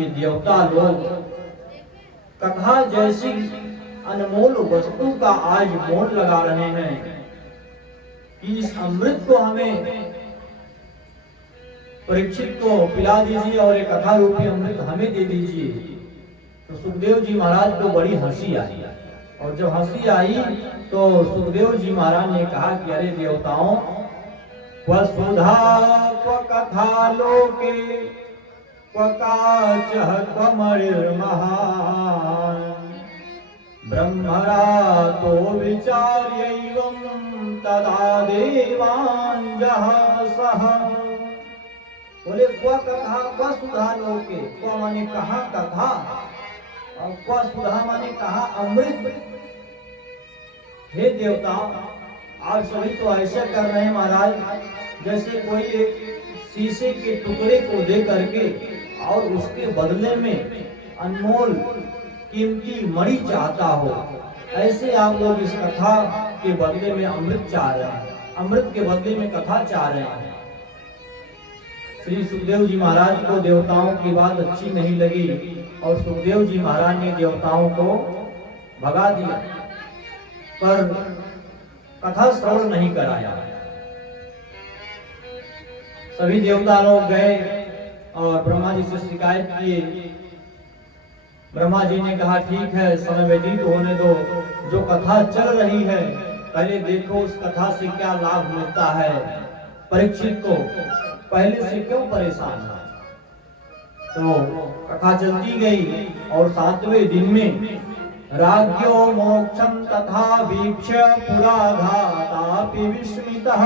ये देवता लोग कथा जैसी अनमोल वस्तु का आज मोल लगा रहे हैं कि इस अमृत को हमें परीक्षित को पिला दीजिए और एक कथा रूपी अमृत हमें दे दीजिए। तो सुखदेव जी महाराज को बड़ी हंसी आई, और जब हंसी आई तो सुखदेव जी महाराज ने कहा कि अरे देवताओं, वसुधा कथा लोके क्वकाचः क्वमणिर्महान् ब्रह्मणा तो विचार्यैवं तदा देवांजः सह। बोले क्व कथा क्व सुधा लोके, क्व माने कहा कथा और क्व सुधा माने कहा अमृत। हे देवता, आप सभी तो ऐसा कर रहे हैं महाराज जैसे कोई एक शीशे के टुकड़े को दे करके और उसके बदले में अनमोल कीमती मणि चाहता हो, ऐसे आप लोग इस कथा के बदले में अमृत चाह रहे हैं, अमृत के बदले में कथा चाह रहे हैं। श्री सुखदेव जी महाराज को देवताओं की बात अच्छी नहीं लगी और सुखदेव जी महाराज ने देवताओं को भगा दिया, पर कथा श्रवण नहीं कराया। सभी देवता लोग गए और ब्रह्मा जी से शिकायत किए। ब्रह्मा जी ने कहा ठीक है, समय व्यतीत होने दो, जो कथा चल रही है पहले देखो उस कथा से क्या लाभ मिलता है। परीक्षित को पहले से क्यों परेशान है। तो कथा चलती गई और 7वें दिन में राज्ञो मोक्षम तथा वीक्ष पुराघातापि विस्मितः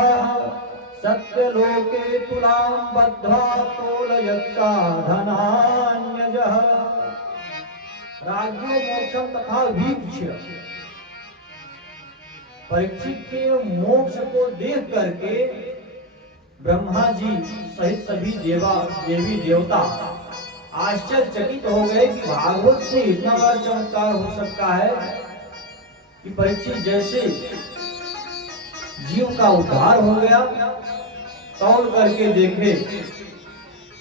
सत्यलोके तुलां बद्ध्वा तोलयत्सा धनान्यजः। राज्ञो मोक्षम तथा वीक्ष, परीक्षित के मोक्ष को देख करके ब्रह्मा जी सहित सभी देवी देवता आश्चर्यचकित हो गए कि भागवत से इतना बड़ा चमत्कार हो सकता है कि परीक्षित जैसे जीव का उद्धार हो गया। तौल करके देखे,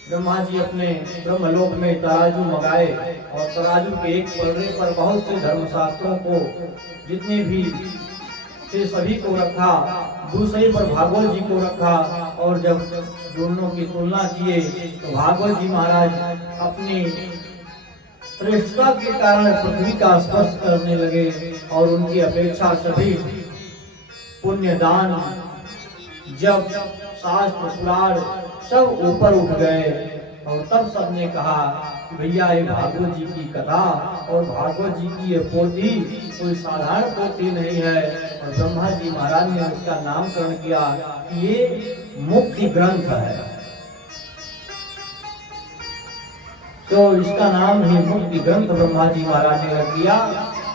ब्रह्मा जी अपने ब्रह्मलोक में तराजू मंगाए और तराजू के एक पलड़े पर बहुत से धर्मशास्त्रों को जितने भी से सभी को रखा, दूसरे पर भागवत जी को रखा और जब दोनों की तुलना किए तो भागवत जी महाराज अपनी श्रेष्ठता के कारण पृथ्वी का स्पर्श करने लगे और उनकी अपेक्षा सभी पुण्य दान जब शास्त्र पुराण सब ऊपर उठ गए। और तब सबने कहा कि भैया ये भागवत जी की कथा और भागवत जी की ये पोथी कोई साधारण पोथी नहीं है। और ब्रह्मा जी महाराज ने उसका नामकरण किया कि ये मुक्ति ग्रंथ है, तो इसका नाम ही मुक्ति ग्रंथ ब्रह्मा जी महाराज ने रख दिया।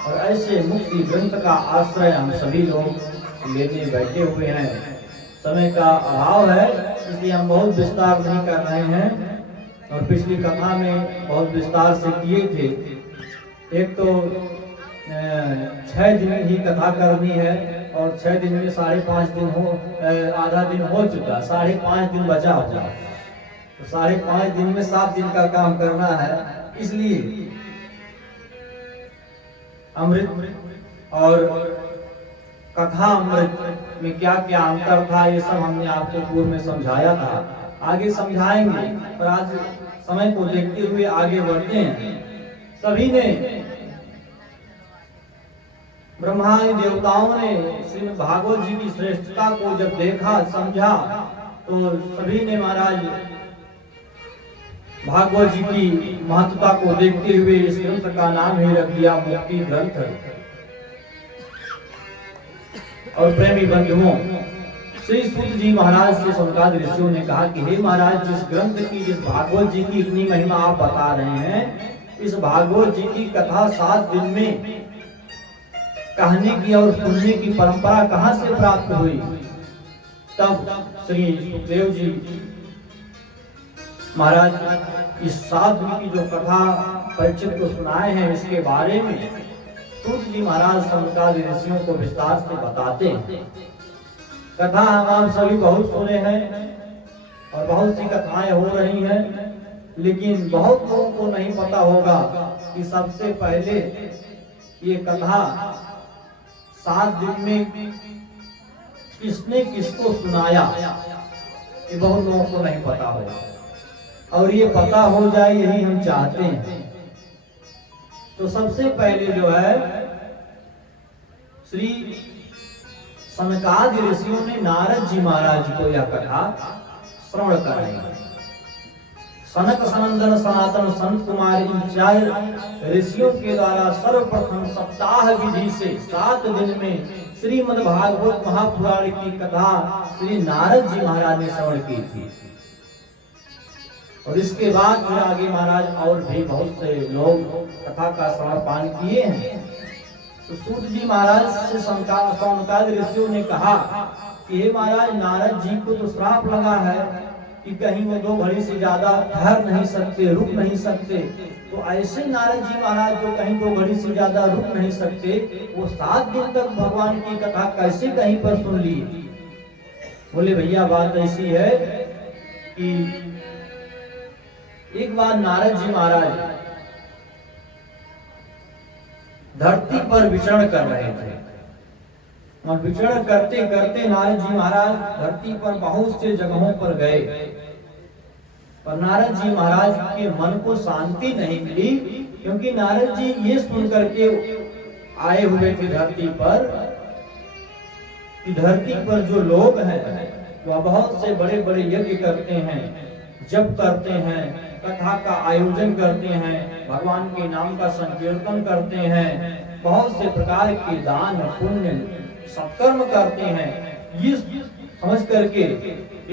और ऐसे मुक्ति ग्रंथ का आश्रय हम सभी लोग लेने बैठे हुए हैं। समय का अभाव है इसलिए हम बहुत विस्तार नहीं कर रहे हैं, और पिछली कथा में बहुत विस्तार से किए थे। एक तो 6 दिन ही कथा करनी है और 6 दिन में 5.5 दिन हो, आधा दिन हो चुका, 5.5 दिन बचा हुआ, तो 5.5 दिन में 7 दिन का काम करना है। इसलिए अमृत और कथा अमृत में क्या क्या अंतर था ये सब हमने आपको पूर्व में समझाया था, आगे समझाएंगे, पर आज समय को देखते हुए आगे बढ़ते हैं। सभी ने ब्रह्मादि देवताओं ने श्रीमद् भागवत जी की श्रेष्ठता को जब देखा समझा तो सभी ने महाराज भागवत जी की महत्ता को देखते हुए इस ग्रंथ का नाम ही रख दिया मुक्ति ग्रंथ। और प्रेमी बंधुओं, श्री सूत जी महाराज से सनकादिक ऋषियों ने कहा कि हे महाराज, जिस ग्रंथ की जिस भागवत जी की इतनी महिमा आप बता रहे हैं, इस भागवत जी की कथा 7 दिन में कहने की और सुनने की परंपरा कहाँ से प्राप्त हुई। तब श्री सुखदेव जी महाराज इस 7 दिन की जो कथा परीक्षित को सुनाए हैं इसके बारे में सूत जी महाराज सनकादिक ऋषियों को विस्तार से बताते हैं। कथा हम आप सभी बहुत सुने हैं और बहुत सी कथाएं हो रही हैं, लेकिन बहुत लोगों को नहीं पता होगा कि सबसे पहले ये कथा 7 दिन में किसने किसको सुनाया, ये बहुत लोगों को नहीं पता होगा। और ये पता हो जाए यही हम चाहते हैं। तो सबसे पहले जो है श्री सनकादि ऋषियों ने नारद जी महाराज को यह कथा श्रवण कराई। सनक सनंदन सनातन संत कुमार इन 4 ऋषियों के द्वारा सर्वप्रथम सप्ताह विधि से 7 दिन में श्रीमद् भागवत महापुराण की कथा श्री नारद जी महाराज ने श्रवण की थी। और इसके बाद फिर आगे महाराज और भी बहुत से लोग कथा का श्रवण पान किए हैं। तो सूत जी महाराज से सनकादि ऋषियों ने कहा कि हे महाराज, नारद जी को तो श्राप लगा है कि कहीं वो 2 घड़ी से ज्यादा ठहर नहीं सकते, रुक नहीं सकते। तो ऐसे नारद जी महाराज जो कहीं 2 घड़ी से ज्यादा रुक नहीं सकते, वो 7 दिन तक भगवान की कथा कैसे कहीं पर सुन ली? बोले भैया बात ऐसी है कि एक बार नारद जी महाराज धरती पर विचरण कर रहे थे और विचरण करते करते नारद जी महाराज धरती पर बहुत से जगहों पर गए, पर नारद जी महाराज के मन को शांति नहीं मिली, क्योंकि नारद जी ये सुन करके आए हुए थे धरती पर कि धरती पर जो लोग हैं वह बहुत से बड़े बड़े यज्ञ करते हैं, जप करते हैं, कथा का आयोजन करते हैं, भगवान के नाम का संकीर्तन करते हैं, बहुत से प्रकार के दान पुण्य सत्कर्म करते हैं। ये समझ करके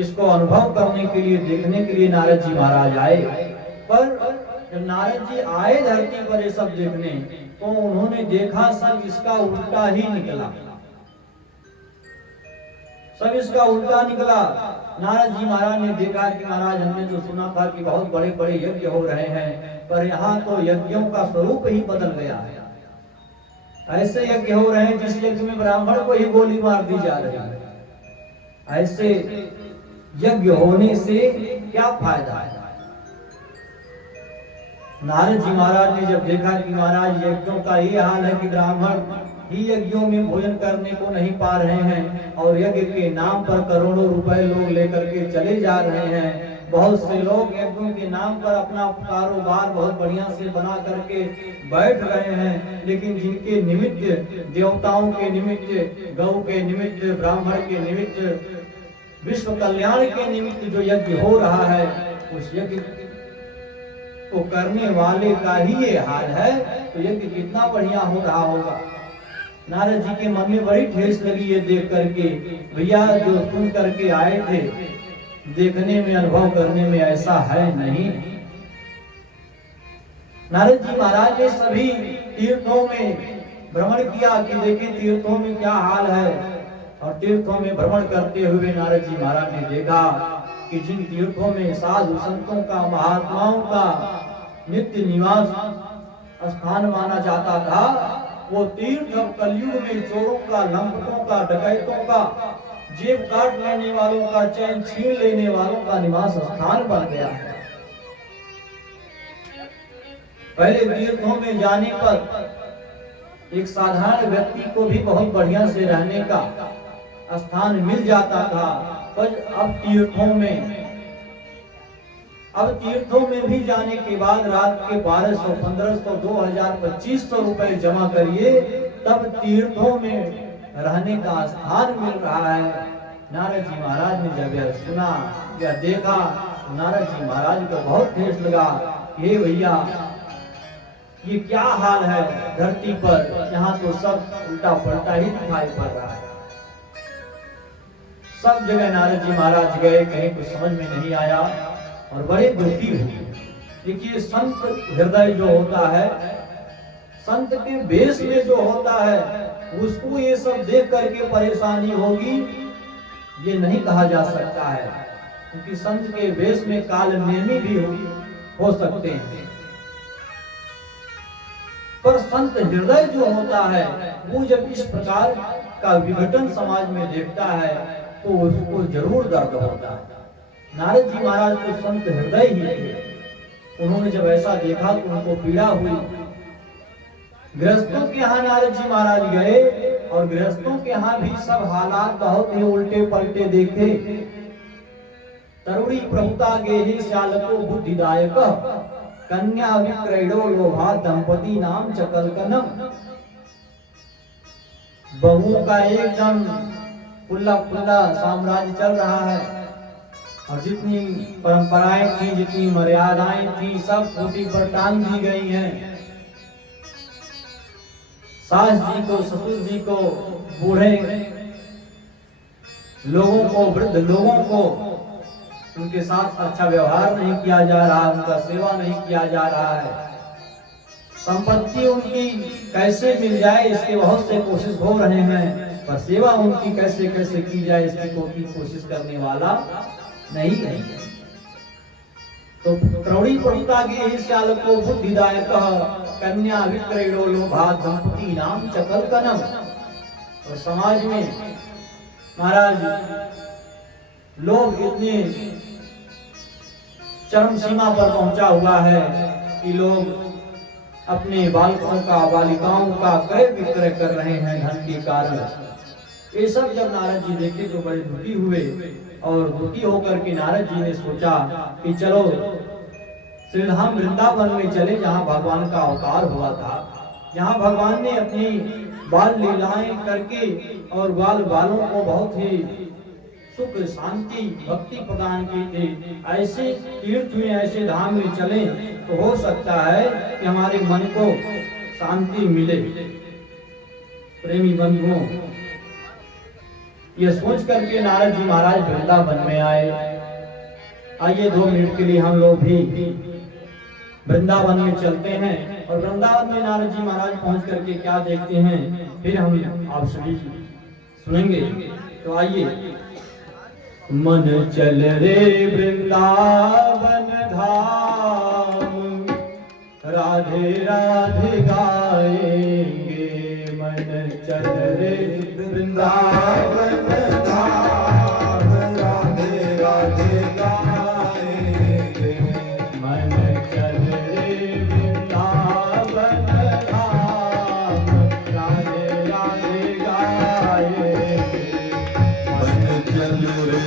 इसको अनुभव करने के लिए, देखने के लिए नारद जी महाराज आए। पर जब नारद जी आए धरती पर ये सब देखने, तो उन्होंने देखा सब इसका उल्टा ही निकला, सब इसका उल्टा निकला। नारद जी महाराज ने देखा कि महाराज, हमने तो सुना था कि बहुत बड़े बड़े यज्ञ हो रहे हैं, पर यहाँ तो यज्ञों का स्वरूप ही बदल गया है। ऐसे यज्ञ हो रहे हैं जिस यज्ञ में ब्राह्मण को ही गोली मार दी जा रही है। ऐसे यज्ञ होने से क्या फायदा है? नारद जी महाराज ने जब देखा कि महाराज यज्ञों का ये हाल है कि ब्राह्मण ही यज्ञों में भोजन करने को नहीं पा रहे हैं और यज्ञ के नाम पर करोड़ों रुपए लोग लेकर के चले जा रहे हैं। बहुत से लोग यज्ञों के नाम पर अपना कारोबार बहुत बढ़िया से बना करके बैठ रहे हैं, लेकिन जिनके निमित्त, देवताओं के निमित्त, गौ के निमित्त, ब्राह्मण के निमित्त, विश्व कल्याण के निमित्त जो यज्ञ हो रहा है, उस यज्ञ को करने वाले का ही ये हाल है, तो यज्ञ कितना बढ़िया हो रहा होगा। नारद जी के मन में बड़ी ठेस लगी ये देख करके। भैया जो सुन करके आए थे, देखने में, अनुभव करने में ऐसा है नहीं। नारद जी महाराज ने सभी तीर्थों में भ्रमण किया कि देखें तीर्थों में क्या हाल है। और तीर्थों में भ्रमण करते हुए नारद जी महाराज ने देखा कि जिन तीर्थों में साधु संतों का, महात्माओं का नित्य निवास स्थान माना जाता था, वो तीर्थ अब कलयुग में चोरों का, लंपटों का, डकैतों का, जेब काट लेने वालों का, चैन छीन लेने वालों का निवास स्थान बन गया है। पहले तीर्थों में जाने पर एक साधारण व्यक्ति को भी बहुत बढ़िया से रहने का स्थान मिल जाता था, पर अब तीर्थों में भी जाने के बाद रात के 1200, 1500, 2000, 2500 रुपए जमा करिए, तब तीर्थों में रहने का स्थान मिल रहा है। नारद जी महाराज ने जब यह सुना, यह देखा, नारद जी महाराज को बहुत ठेस लगा। हे भैया, ये क्या हाल है धरती पर? यहाँ तो सब उल्टा पलटा ही दिखाई पड़ रहा है। सब जगह नारद जी महाराज गए, कहीं कुछ समझ में नहीं आया और बड़े दुखी हुए। देखिए, संत हृदय जो होता है, संत के वेश में जो होता है, उसको ये सब देख करके परेशानी होगी, ये नहीं कहा जा सकता है, क्योंकि संत के वेश में कालनेमी भी हो सकते हैं। पर संत हृदय जो होता है, वो जब इस प्रकार का विघटन समाज में देखता है तो उसको जरूर दर्द होता है। नारद जी महाराज तो संत हृदय ही थे, उन्होंने जब ऐसा देखा तो उनको पीड़ा हुई। गृहस्थों के यहाँ नारद जी महाराज गए और गृहस्थों के यहाँ भी सब हालात बहुत ही उल्टे पलटे देखे। तरुणी प्रभुता गेहि श्यालको बुद्धिदायक कन्या विक्रयणो लोभा दंपति नाम चकलकनम। बहू का एकदम खुला खुला साम्राज्य चल रहा है और जितनी परंपराएं थी, जितनी मर्यादाएं थी, सब खूंटी पर टांग दी गई हैं। सास जी को, ससुर जी को, बूढ़े लोगों को, वृद्ध लोगों को उनके साथ अच्छा व्यवहार नहीं किया जा रहा, उनका सेवा नहीं किया जा रहा है। संपत्ति उनकी कैसे मिल जाए इसके बहुत से कोशिश हो रहे हैं, पर सेवा उनकी कैसे कैसे की जाए इसकी कोई कोशिश करने वाला नहीं है। तो प्रौढ़ी प्रभुता के श्यालको बुद्धिदायक कन्या विक्रयणो लोभा दंपति नाम चकलकनम। और समाज में महाराज लोग इतने चरम सीमा पर पहुंचा हुआ है कि लोग अपने बालकों का, बालिकाओं का क्रय विक्रय कर रहे हैं धन के कारण। ये सब जब नारद जी देखे तो बड़े दुखी हुए और दुखी होकर के नारद जी ने सोचा कि चलो श्रीधाम वृंदावन में चले, जहाँ भगवान का अवतार हुआ था, जहाँ भगवान ने अपनी बाल लीलाएं करके और बाल बालों को बहुत ही सुख, शांति, भक्ति प्रदान की थी। ऐसे तीर्थ में, ऐसे धाम में चले तो हो सकता है कि हमारे मन को शांति मिले। प्रेमी बंधुओं, ये सोच करके नारद जी महाराज वृंदावन में आए। आइए 2 मिनट के लिए हम लोग भी वृंदावन में चलते हैं और वृंदावन में नारद जी महाराज पहुंच करके क्या देखते हैं फिर हम आप सभी सुनेंगे। तो आइए। मन चल रे वृंदावन धाम, राधे राधे गाएंगे। मन चल रे वृंदावन धाम, राधे राधे गाएंगे। मन चल रे वृंदावन धाम, राधे राधे गाएंगे। मन चल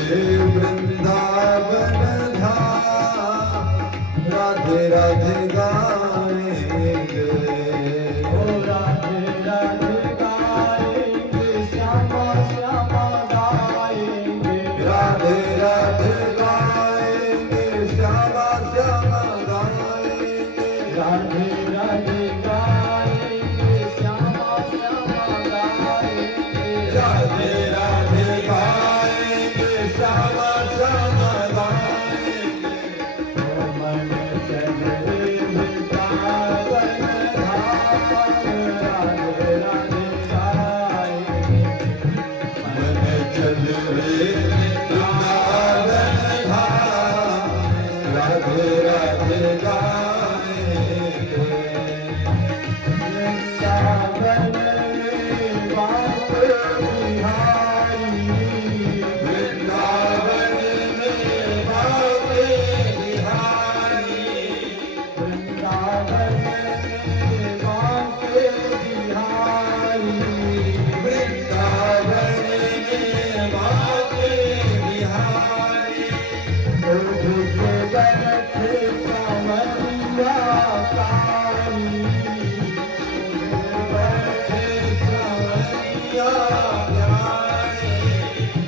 रे वृंदावन धाम, राधे राधे गाएंगे। ओ राधे राधे गाएंगे, श्यामा श्यामा गाएंगे। राधे राधे गाएंगे, श्यामा श्यामा गाएंगे। राधे राधे गाएंगे, श्यामा श्यामा गाएंगे। राधे राधे गाएंगे, श्यामा श्यामा गाएंगे। ओ मन चल रे वृंदावन धाम, राधे राधे गाएंगे। मन चल रे वृंदावन धाम, राधे राधे गाएंगे। वृंदावन में बाप बिहारी, वृंदावन में बाप बिहारी। वृंदावन में बाप बिहारी, वृंदावन में बाप बिहारी। तुझे बैठे कमरिया कारी, बैठे कमरिया प्यारी।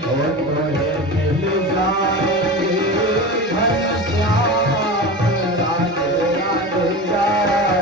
और तोहे मिल जाएंगे घनश्याम, राधे राधे गाएंगे।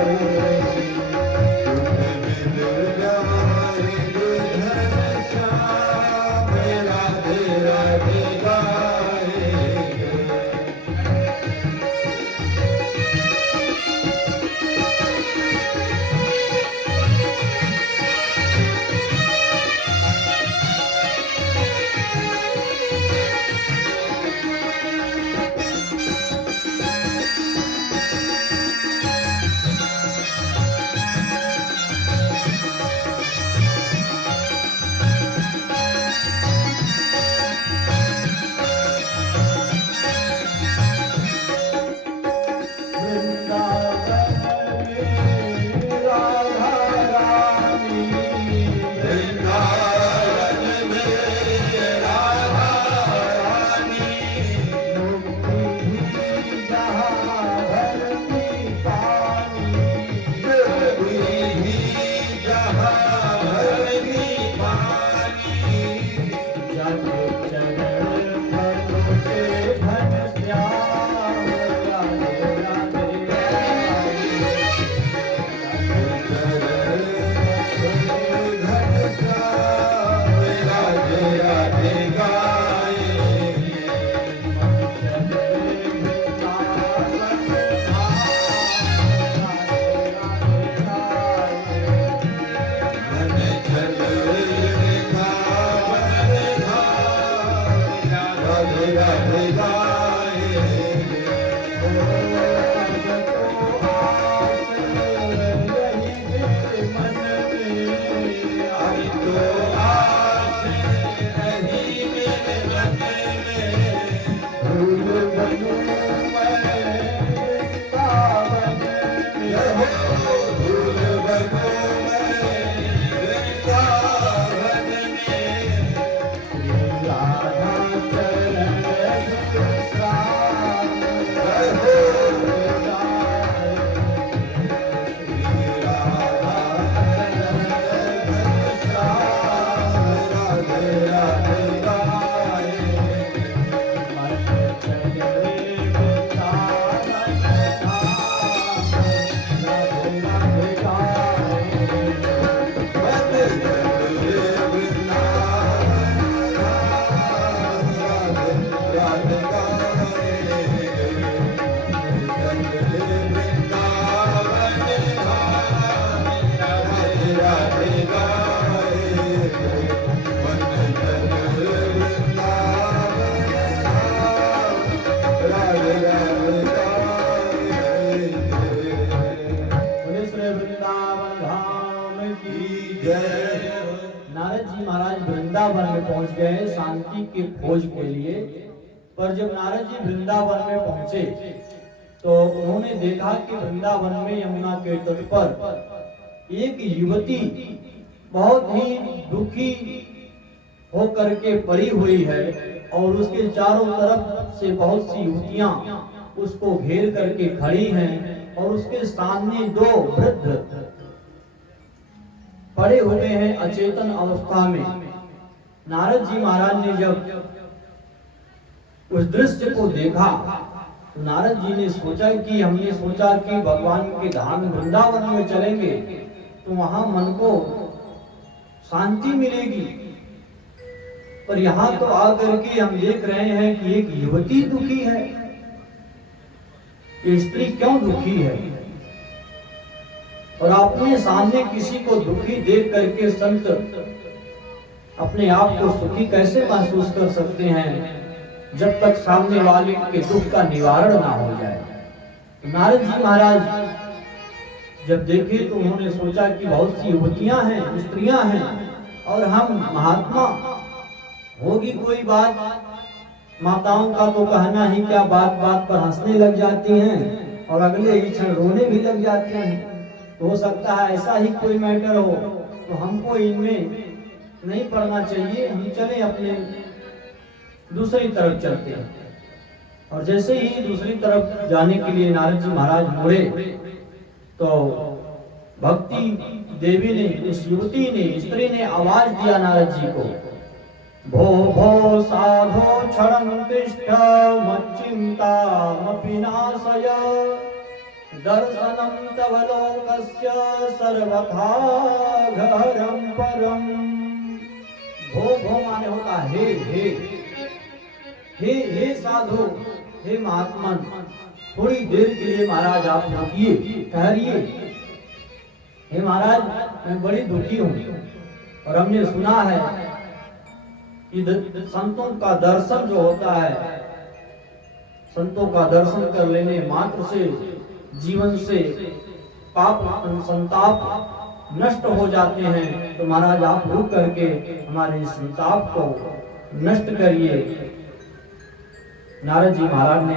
जय। नारद जी महाराज वृंदावन में पहुंच गए शांति के खोज के लिए। पर जब नारद जी वृंदावन में पहुंचे तो उन्होंने देखा कि वृंदावन में यमुना के तट पर एक युवती बहुत ही दुखी होकर के पड़ी हुई है और उसके चारों तरफ से बहुत सी युवतियां उसको घेर करके खड़ी हैं और उसके सामने दो वृद्ध पड़े हुए हैं अचेतन अवस्था में। नारद जी महाराज ने जब उस दृश्य को देखा तो नारद जी ने सोचा कि हमने सोचा कि भगवान के धाम वृंदावन में चलेंगे तो वहां मन को शांति मिलेगी, पर यहाँ तो आकर के हम देख रहे हैं कि एक युवती दुखी है। ये स्त्री क्यों दुखी है? और अपने सामने किसी को दुखी देख करके संत अपने आप को सुखी कैसे महसूस कर सकते हैं जब तक सामने वाले के दुख का निवारण ना हो जाए। नारद जी महाराज जब देखे तो उन्होंने सोचा कि बहुत सी युवतियां हैं, स्त्रियां हैं और हम महात्मा, होगी कोई बात। माताओं का तो कहना ही क्या, बात बात पर हंसने लग जाती हैं और अगले ही क्षण रोने भी लग जाते हैं। तो हो सकता है ऐसा ही कोई मैटर हो, तो हमको इनमें नहीं पड़ना चाहिए, हम चले अपने दूसरी तरफ चलते हैं। और जैसे ही दूसरी तरफ जाने के लिए नारद जी महाराज मुड़े तो भक्ति देवी ने, इस युवती ने, स्त्री ने आवाज दिया नारद जी को, भो भो साधो क्षणं तिष्ठ मच्चिन्तामपि नाशय दर्शनं तव लोकस्य सर्वथा घरं परम। भो भो माने होता हे हे हे हे साधु, हे महात्मन, थोड़ी देर के लिए महाराज आप रुकिए, ठहरिए। हे महाराज, मैं बड़ी दुखी हूँ और हमने सुना है कि संतों का दर्शन जो होता है, संतों का दर्शन कर लेने मात्र से जीवन से पाप संताप नष्ट हो जाते हैं। तो महाराज आप रुक करके हमारे संताप को नष्ट करिए। नारद जी महाराज ने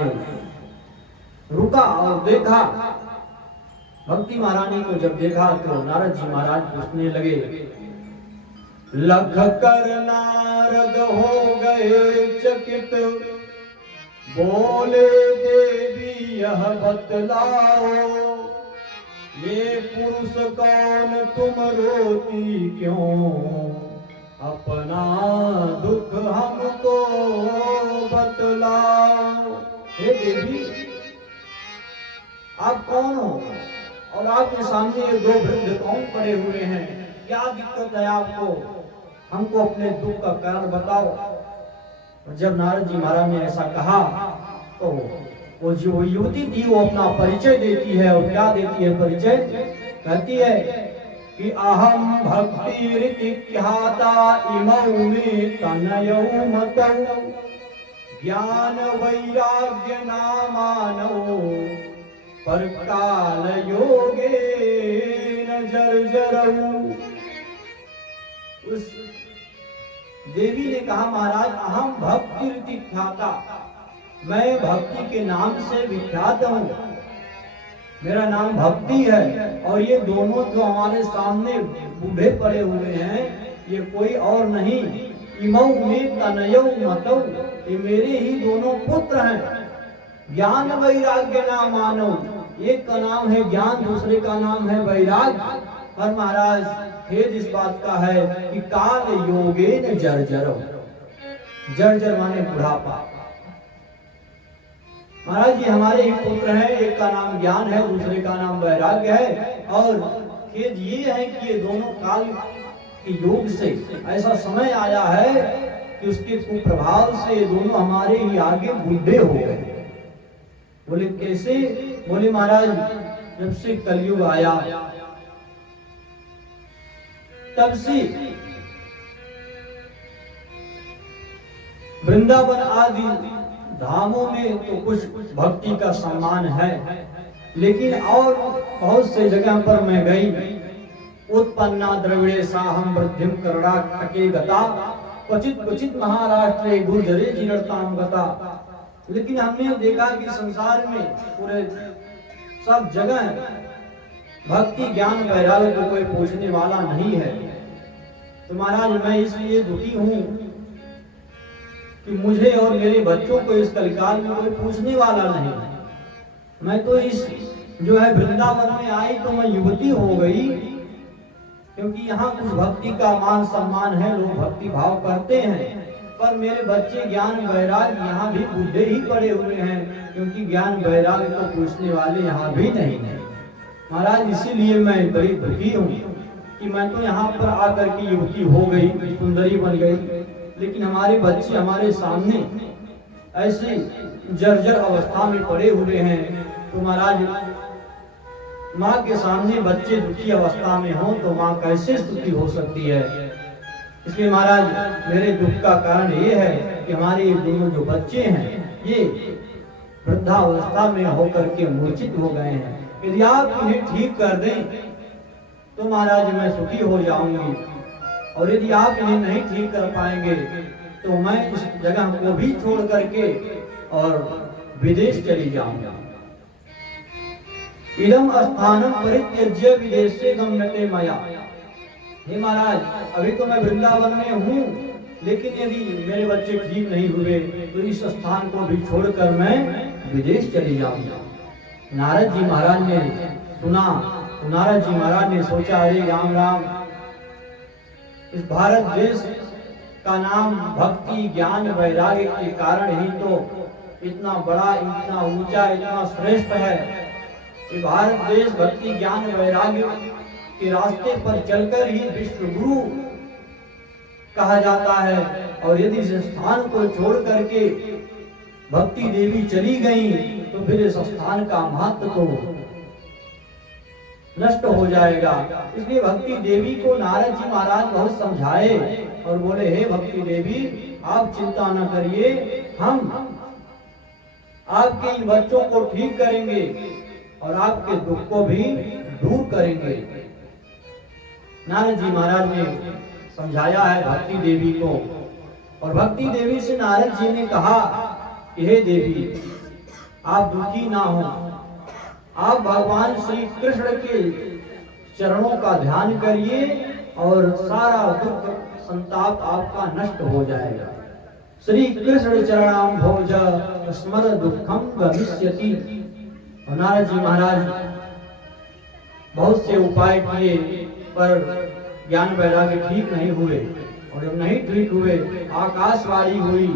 रुका और देखा, भक्ति महारानी को जब देखा तो नारद जी महाराज पूछने लगे, लख कर नारद हो गए चकित, बोले देवी यह बतलाओ, ये पुरुष कौन तुम रोती क्यों, अपना दुख हमको बतलाओ। हे देवी, आप कौन हो और आपके सामने ये दो वृद्ध कौन पड़े हुए हैं? क्या दिक्कत है आपको? हमको अपने दुख का कारण बताओ। और जब नारद जी महाराज ने ऐसा कहा तो वो जो युवती थी वो अपना परिचय देती है। और क्या देती है परिचय? कहती है कि अहम भक्ति रीति ख्याता इमौ में तनयौ मतौ, ज्ञान वैराग्य नामानो पर काल योगे न जर्जरऊ। उस देवी ने कहा, महाराज अहम भक्ति रीति ख्याता, मैं भक्ति के नाम से विख्यात हूँ, मेरा नाम भक्ति है। और ये दोनों जो हमारे सामने बूढ़े पड़े हुए हैं ये कोई और नहीं, इमौ में तनयौ मतौ, ये मेरे ही दोनों पुत्र हैं। ज्ञान वैराग्य नाम मानो, एक का नाम है ज्ञान, दूसरे का नाम है वैराग्य। और महाराज खेद इस बात का है कि काल योगे न जर्जरो, जर्जर माने बुढ़ापा। महाराज जी हमारे ही पुत्र हैं, एक का नाम ज्ञान है, दूसरे का नाम वैराग्य है। और खेद ये है कि ये दोनों काल के योग से ऐसा समय आया है कि उसके कुप्रभाव से दोनों हमारे ही आगे बूढ़े हो गए। बोले कैसे? बोले महाराज जब से कलयुग आया तब से वृंदावन आदि धामों में तो कुछ भक्ति का सम्मान है, लेकिन और बहुत से जगह पर मैं गई, उत्पन्ना द्रविड़े साहम वृद्धिम करणाटके गता क्वचित क्वचित महाराष्ट्रे गुर्जरे जीर्णताम गता। लेकिन हमने देखा कि संसार में पूरे सब जगह भक्ति ज्ञान वैराग्य को कोई पूछने वाला नहीं है। तो महाराज मैं इसलिए दुखी हूँ कि मुझे और मेरे बच्चों को इस कलिकाल में कोई पूछने वाला नहीं। मैं तो इस जो है वृंदावन में आई तो मैं युवती हो गई, क्योंकि यहाँ कुछ भक्ति का मान सम्मान है, लोग भक्ति भाव करते हैं। पर मेरे बच्चे ज्ञान वैराग्य यहाँ भी बूढ़े ही पड़े हुए हैं, क्योंकि ज्ञान वैराग्य को पूछने वाले यहाँ भी नहीं है। महाराज इसीलिए मैं बड़ी दुखी हूँ कि मैं तो यहाँ पर आकर के युवती हो गई, सुंदरी बन गई, लेकिन हमारे बच्चे हमारे सामने ऐसे जर्जर अवस्था में पड़े हुए हैं। तो महाराज माँ के सामने बच्चे दुखी अवस्था में हो तो माँ कैसे सुखी हो सकती है। इसलिए महाराज मेरे दुख का कारण ये है कि हमारे ये दोनों जो बच्चे हैं ये वृद्धावस्था में होकर के मूर्छित हो गए हैं। यदि आप इन्हें ठीक कर दें तो महाराज मैं सुखी हो जाऊंगी, और यदि आप इन्हें नहीं ठीक कर पाएंगे तो मैं इस जगह को भी छोड़ करके और विदेश चली जाऊंगा। इदम स्थानम परित्यज्य विदेशे गम्यते मया। हे महाराज अभी तो मैं वृंदावन में हूँ, लेकिन यदि मेरे बच्चे ठीक नहीं हुए तो इस स्थान को भी छोड़कर मैं विदेश चली जाऊंगा। नारद जी महाराज ने सुना तो नारद जी महाराज ने सोचा, अरे राम राम, इस भारत देश का नाम भक्ति ज्ञान वैराग्य के कारण ही तो इतना बड़ा, इतना ऊंचा, इतना श्रेष्ठ है। ये भारत देश भक्ति ज्ञान वैराग्य के रास्ते पर चलकर ही विश्व गुरु कहा जाता है। और यदि इस स्थान को छोड़ करके भक्ति देवी चली गई तो फिर इस स्थान का महत्व तो नष्ट हो जाएगा। इसलिए भक्ति देवी को नारद जी महाराज बहुत समझाए और बोले, हे भक्ति देवी आप चिंता न करिए, हम आपके इन बच्चों को ठीक करेंगे और आपके दुख को भी दूर करेंगे। नारद जी महाराज ने समझाया है भक्ति देवी को, और भक्ति देवी से नारद जी ने कहा कि हे देवी आप दुखी ना हो, आप भगवान श्री कृष्ण के चरणों का ध्यान करिए और सारा दुख संताप आपका नष्ट हो जाएगा। श्री कृष्ण चरणाम भोज स्मर दुखम गमिष्यति। नारद जी महाराज बहुत से उपाय किए पर ज्ञान वैराग्य ठीक नहीं हुए, और जब नहीं ठीक हुए आकाशवाणी हुई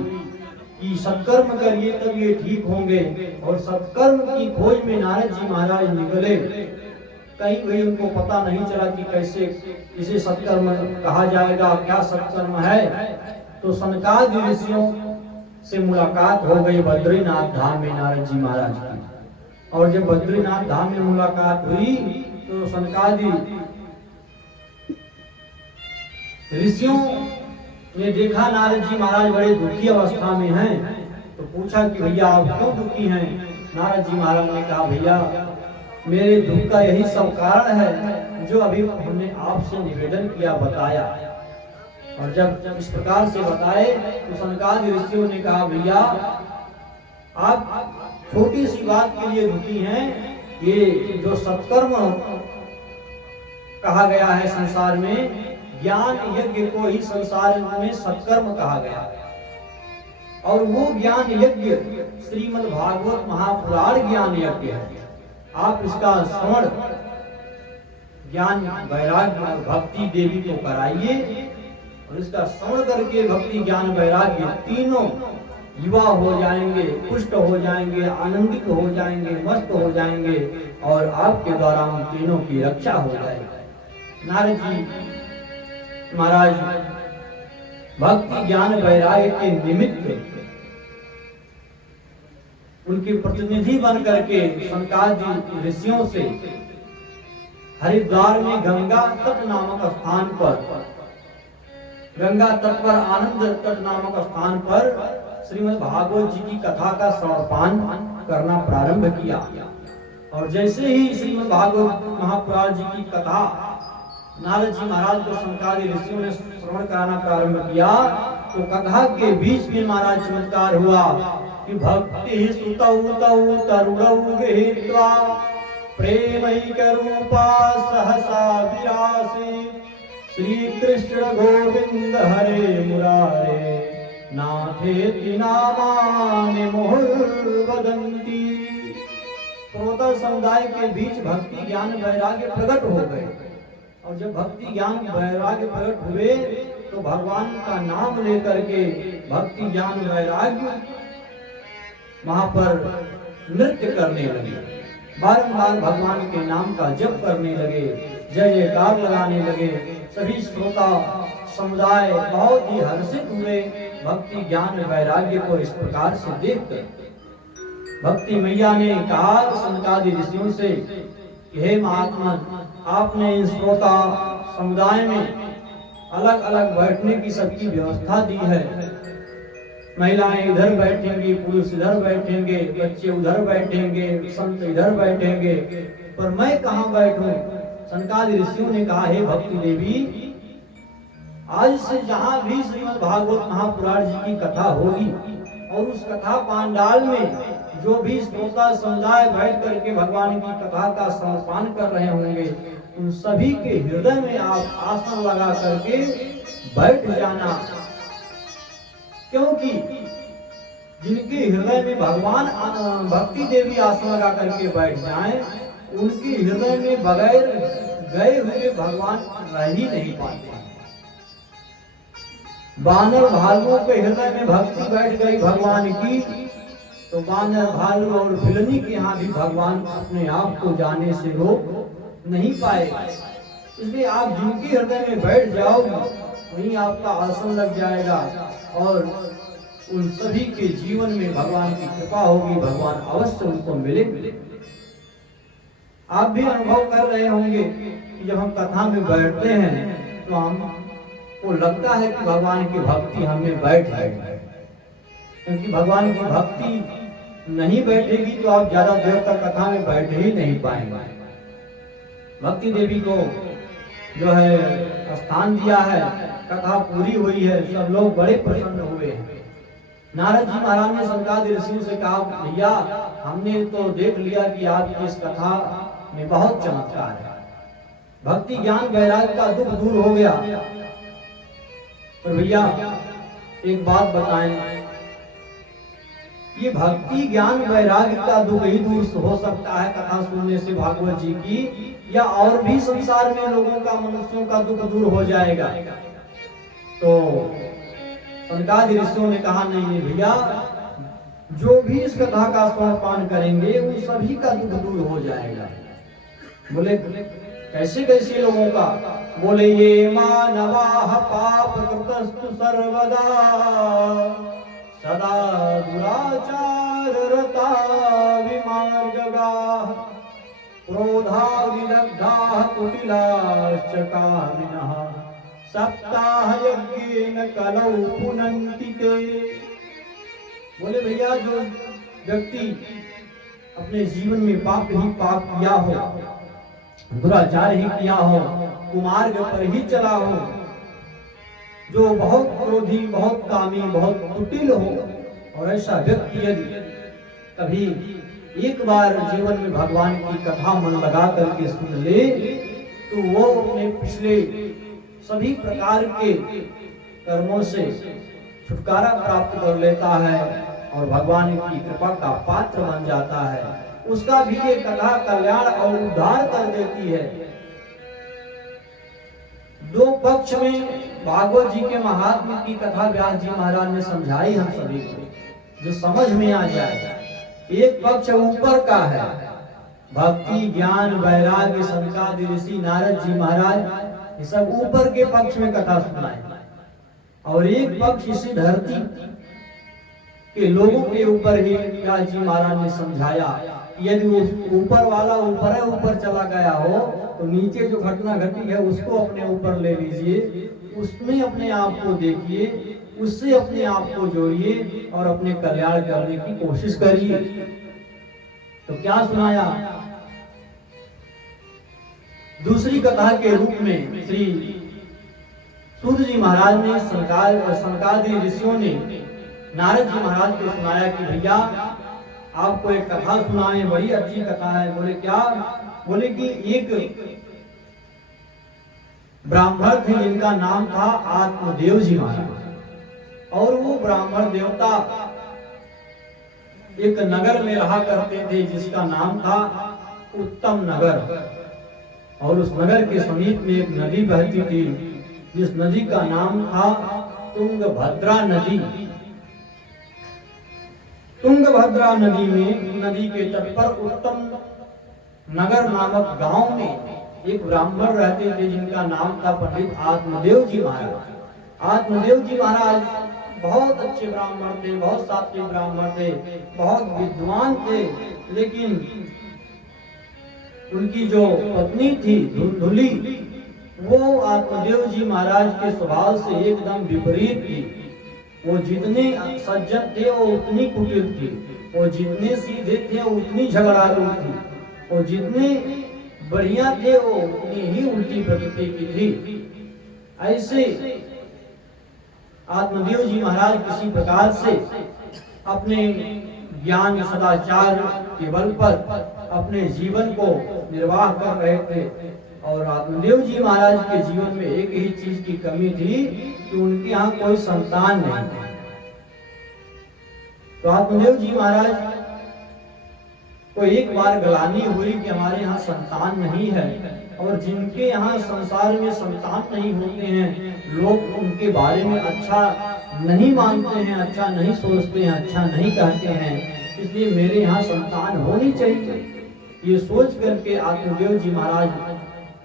कि सत्कर्म करिए तब ये ठीक होंगे। और सत्कर्म की खोज में नारद जी महाराज निकले। कहीं भी उनको पता नहीं चला कि कैसे इसे सत्कर्म कहा जाएगा, क्या सत्कर्म है। तो सनकादि ऋषियों से मुलाकात हो गई बद्रीनाथ धाम में नारद जी महाराज की। और जब बद्रीनाथ धाम में मुलाकात हुई तो सनकादि ऋषियों ने देखा नारद जी महाराज बड़े दुखी अवस्था में हैं, तो पूछा कि भैया आप क्यों दुखी हैं। नारद जी महाराज ने कहा, भैया मेरे दुख का यही सब कारण है जो अभी हमने आपसे निवेदन किया, बताया। और जब इस प्रकार से बताए तो सनकादि ऋषियों ने कहा, भैया आप छोटी सी बात के लिए दुखी हैं। ये जो सत्कर्म कहा गया है संसार में, ज्ञान यज्ञ को ही संसार में सत्कर्म कहा गया, और वो ज्ञान यज्ञ श्रीमद् भागवत महापुराण ज्ञान यज्ञ है। आप इसका श्रवण ज्ञान वैराग्य और भक्ति देवी को कराइए, और इसका श्रवण करके भक्ति ज्ञान वैराग्य तीनों युवा हो जाएंगे, पुष्ट हो जाएंगे, आनंदित हो जाएंगे, मस्त हो जाएंगे, और आपके द्वारा उन तीनों की रक्षा हो जाएगी। नारद जी महाराज भक्ति ज्ञान वैराग्य के निमित्त उनके प्रतिनिधि बन करके सनकादि ऋषियों से हरिद्वार में गंगा तट नामक स्थान पर, गंगा तट पर आनंद तट नामक स्थान पर श्रीमद् भागवत जी की कथा का श्रवण करना प्रारंभ किया। और जैसे ही श्रीमद् भागवत महापुराण जी की कथा नारद जी महाराज को सनकादि ऋषियों ने श्रवण कराना प्रारंभ किया तो कथा के बीच में महाराज चमत्कार हुआ कि भक्ति सुतौ तौ तरुणौ गृहीत्वा प्रेमैक रूपा सहसा विरासी श्री कृष्ण गोविंद हरे मुरारे नाथेति नामानि मुहुर्वदन्ति। श्रोता समुदाय के बीच भक्ति ज्ञान वैराग्य प्रकट हो गए और जब भक्ति ज्ञान वैराग्य प्रकट हुए तो भगवान का नाम लेकर के भक्ति ज्ञान वैराग्य वहां पर नृत्य करने लगे, बारंबार भगवान के नाम का जप करने लगे, जय जयकार लगाने लगे। सभी श्रोता समुदाय बहुत ही हर्षित हुए भक्ति ज्ञान वैराग्य को इस प्रकार से देखकर। भक्ति मैया ने कहा सनकादि ऋषियों से, हे महात्मा, आपने इन श्रोता समुदाय में अलग अलग बैठने की सबकी व्यवस्था दी है। महिलाएं इधर बैठेंगी, पुरुष इधर बैठेंगे, बच्चे उधर बैठेंगे, संत इधर बैठेंगे, पर मैं कहाँ बैठूं? सनकादि ऋषियों ने कहा, हे भक्ति देवी, आज से जहाँ भी श्रीमद् भागवत महापुराण जी की कथा होगी और उस कथा पांडाल में जो भी श्रोता समुदाय बैठ करके भगवान की कथा का सम्मान कर रहे होंगे, उन सभी के हृदय में आप आसन लगा करके बैठ जाना, क्योंकि जिनके हृदय में भगवान भक्ति देवी आसन लगा करके बैठ जाएं, उनके हृदय में बगैर गए हुए भगवान रह ही नहीं पाते। बानर भालुओं के हृदय में भक्ति बैठ गई भगवान की, तो बानर भालू और बिलनी के यहाँ भी भगवान अपने आप को जाने से रोक नहीं पाए। इसलिए आप जिनके हृदय में बैठ जाओ वहीं आपका आसन लग जाएगा और उन सभी के जीवन में भगवान की कृपा होगी, भगवान अवश्य उनको मिलेंगे। आप भी अनुभव कर रहे होंगे कि जब हम कथा में बैठते हैं तो हमको लगता है कि भगवान की भक्ति हमें बैठ जाएगी, क्योंकि भगवान की भक्ति नहीं बैठेगी तो आप ज्यादा देर तक कथा में बैठ ही नहीं पाएंगे। भक्ति देवी को जो है स्थान दिया है, कथा पूरी हुई है, सब लोग बड़े प्रसन्न हुए हैं। नारद जी महाराज ने सनकादि ऋषियों से कहा, भैया हमने तो देख लिया कि आपकी इस कथा में बहुत चमत्कार है, भक्ति ज्ञान वैराग्य का दुख दूर हो गया, पर भैया एक बात बताएं, ये भक्ति ज्ञान वैराग्य का दुख ही दूर हो सकता है कथा सुनने से भागवत जी की, या और भी संसार में लोगों का, मनुष्यों का दुख दूर हो जाएगा? तो सनकादि ऋषियों ने कहा, नहीं भैया, जो भी इस कथा का स्तनपान करेंगे उन सभी का दुख दूर हो जाएगा। बोले कैसे कैसे लोगों का? बोले ये मानवाः पाप कृतस्तु सर्वदा सदा दुराचार रता विमार्गगाः क्रोधा विदग्धाः कुटिलाश्च कामिनः सप्ताह यज्ञेन कलौ पुनन्ति ते। बोले भैया, जो व्यक्ति अपने जीवन में पाप ही पाप किया हो, दुराचार ही किया हो, कुमार्ग पर ही चला हो, जो बहुत क्रोधी, बहुत कामी, बहुत कुटिल हो, और ऐसा व्यक्ति यदि कभी एक बार जीवन में भगवान की कथा मन लगा करके सुन ले तो वो अपने पिछले सभी प्रकार के कर्मों से छुटकारा प्राप्त कर लेता है और भगवान की कृपा का पात्र बन जाता है। उसका भी ये कथा कल्याण और उद्धार कर देती है। दो पक्ष में भागवत जी के महात्म्य की कथा व्यास जी महाराज ने समझाई हम सभी को, जो समझ में आ जाए। एक पक्ष ऊपर का है, भक्ति ज्ञान वैराग्य सनकादि ऋषि नारद जी महाराज ये सब ऊपर के पक्ष में कथा सुनाए, और एक पक्ष इसी धरती के लोगों के ऊपर ही व्यास जी महाराज ने समझाया। यदि वो ऊपर वाला ऊपर चला गया हो तो नीचे जो घटना घटी है उसको अपने ऊपर ले लीजिए, उसमें अपने आप को देखिए, उससे अपने आप को जोड़िए और अपने कल्याण करने की कोशिश करिए। तो क्या सुनाया? दूसरी कथा के रूप में श्री सूत जी महाराज ने सनकादि ऋषियों ने नारद जी महाराज को सुनाया कि भैया आपको एक कथा सुनाए, बड़ी अच्छी कथा है। बोले क्या? बोले कि एक ब्राह्मण थे जिनका नाम था आत्मदेव जी महाराज, और वो ब्राह्मण देवता एक नगर में रहा करते थे जिसका नाम था उत्तम नगर, और उस नगर के समीप में एक नदी बहती थी जिस नदी का नाम था तुंगभद्रा नदी। तुंगभद्रा नदी में, नदी के तट पर उत्तम नगर नामक गांव में एक ब्राह्मण रहते थे जिनका नाम था पंडित आत्मदेव जी महाराज। आत्मदेव जी महाराज बहुत अच्छे ब्राह्मण थे, बहुत सात्विक ब्राह्मण थे, बहुत विद्वान थे, लेकिन उनकी जो पत्नी थी धुंधुली, वो आत्मदेव जी महाराज के स्वभाव से एकदम विपरीत थी। वो जितने सज्जन थे वो उतनी कुटिल थी, वो जितने सीधे थे वो उतनी झगड़ालू थी, वो जितने बढ़िया थे वो उतनी ही उल्टी प्रकृति की थी। ऐसे आत्मदेव जी महाराज किसी प्रकार से अपने ज्ञान सदाचार के बल पर अपने जीवन को निर्वाह कर रहे थे, और आत्मदेव जी महाराज के जीवन में एक ही चीज की कमी थी कि उनके यहाँ कोई संतान नहीं था। तो आत्मदेव जी महाराज को एक बार गलानी हुई कि हमारे यहाँ संतान नहीं है, और जिनके यहाँ संसार में संतान नहीं होते हैं लोग उनके बारे में अच्छा नहीं मानते हैं, अच्छा नहीं सोचते हैं, अच्छा नहीं कहते हैं, इसलिए मेरे यहाँ संतान होनी चाहिए। ये सोच करके आत्मदेव जी महाराज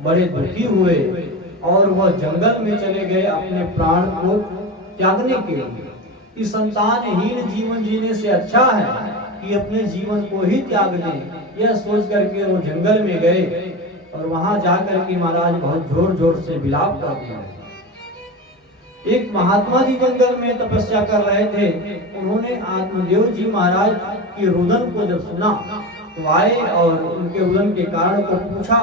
बड़े दुखी हुए और वह जंगल में चले गए अपने प्राण को त्यागने के लिए। कि संतानहीन जीवन जीने से अच्छा है कि अपने जीवन को ही त्याग दें, यह सोच करके वो जंगल में गए, और वहां जाकर के महाराज बहुत जोर जोर से विलाप कर दिया। एक महात्मा जी जंगल में तपस्या कर रहे थे, उन्होंने आत्मदेव जी महाराज की रुदन को जब सुना तो आए और उनके रुदन के कारण को पूछा।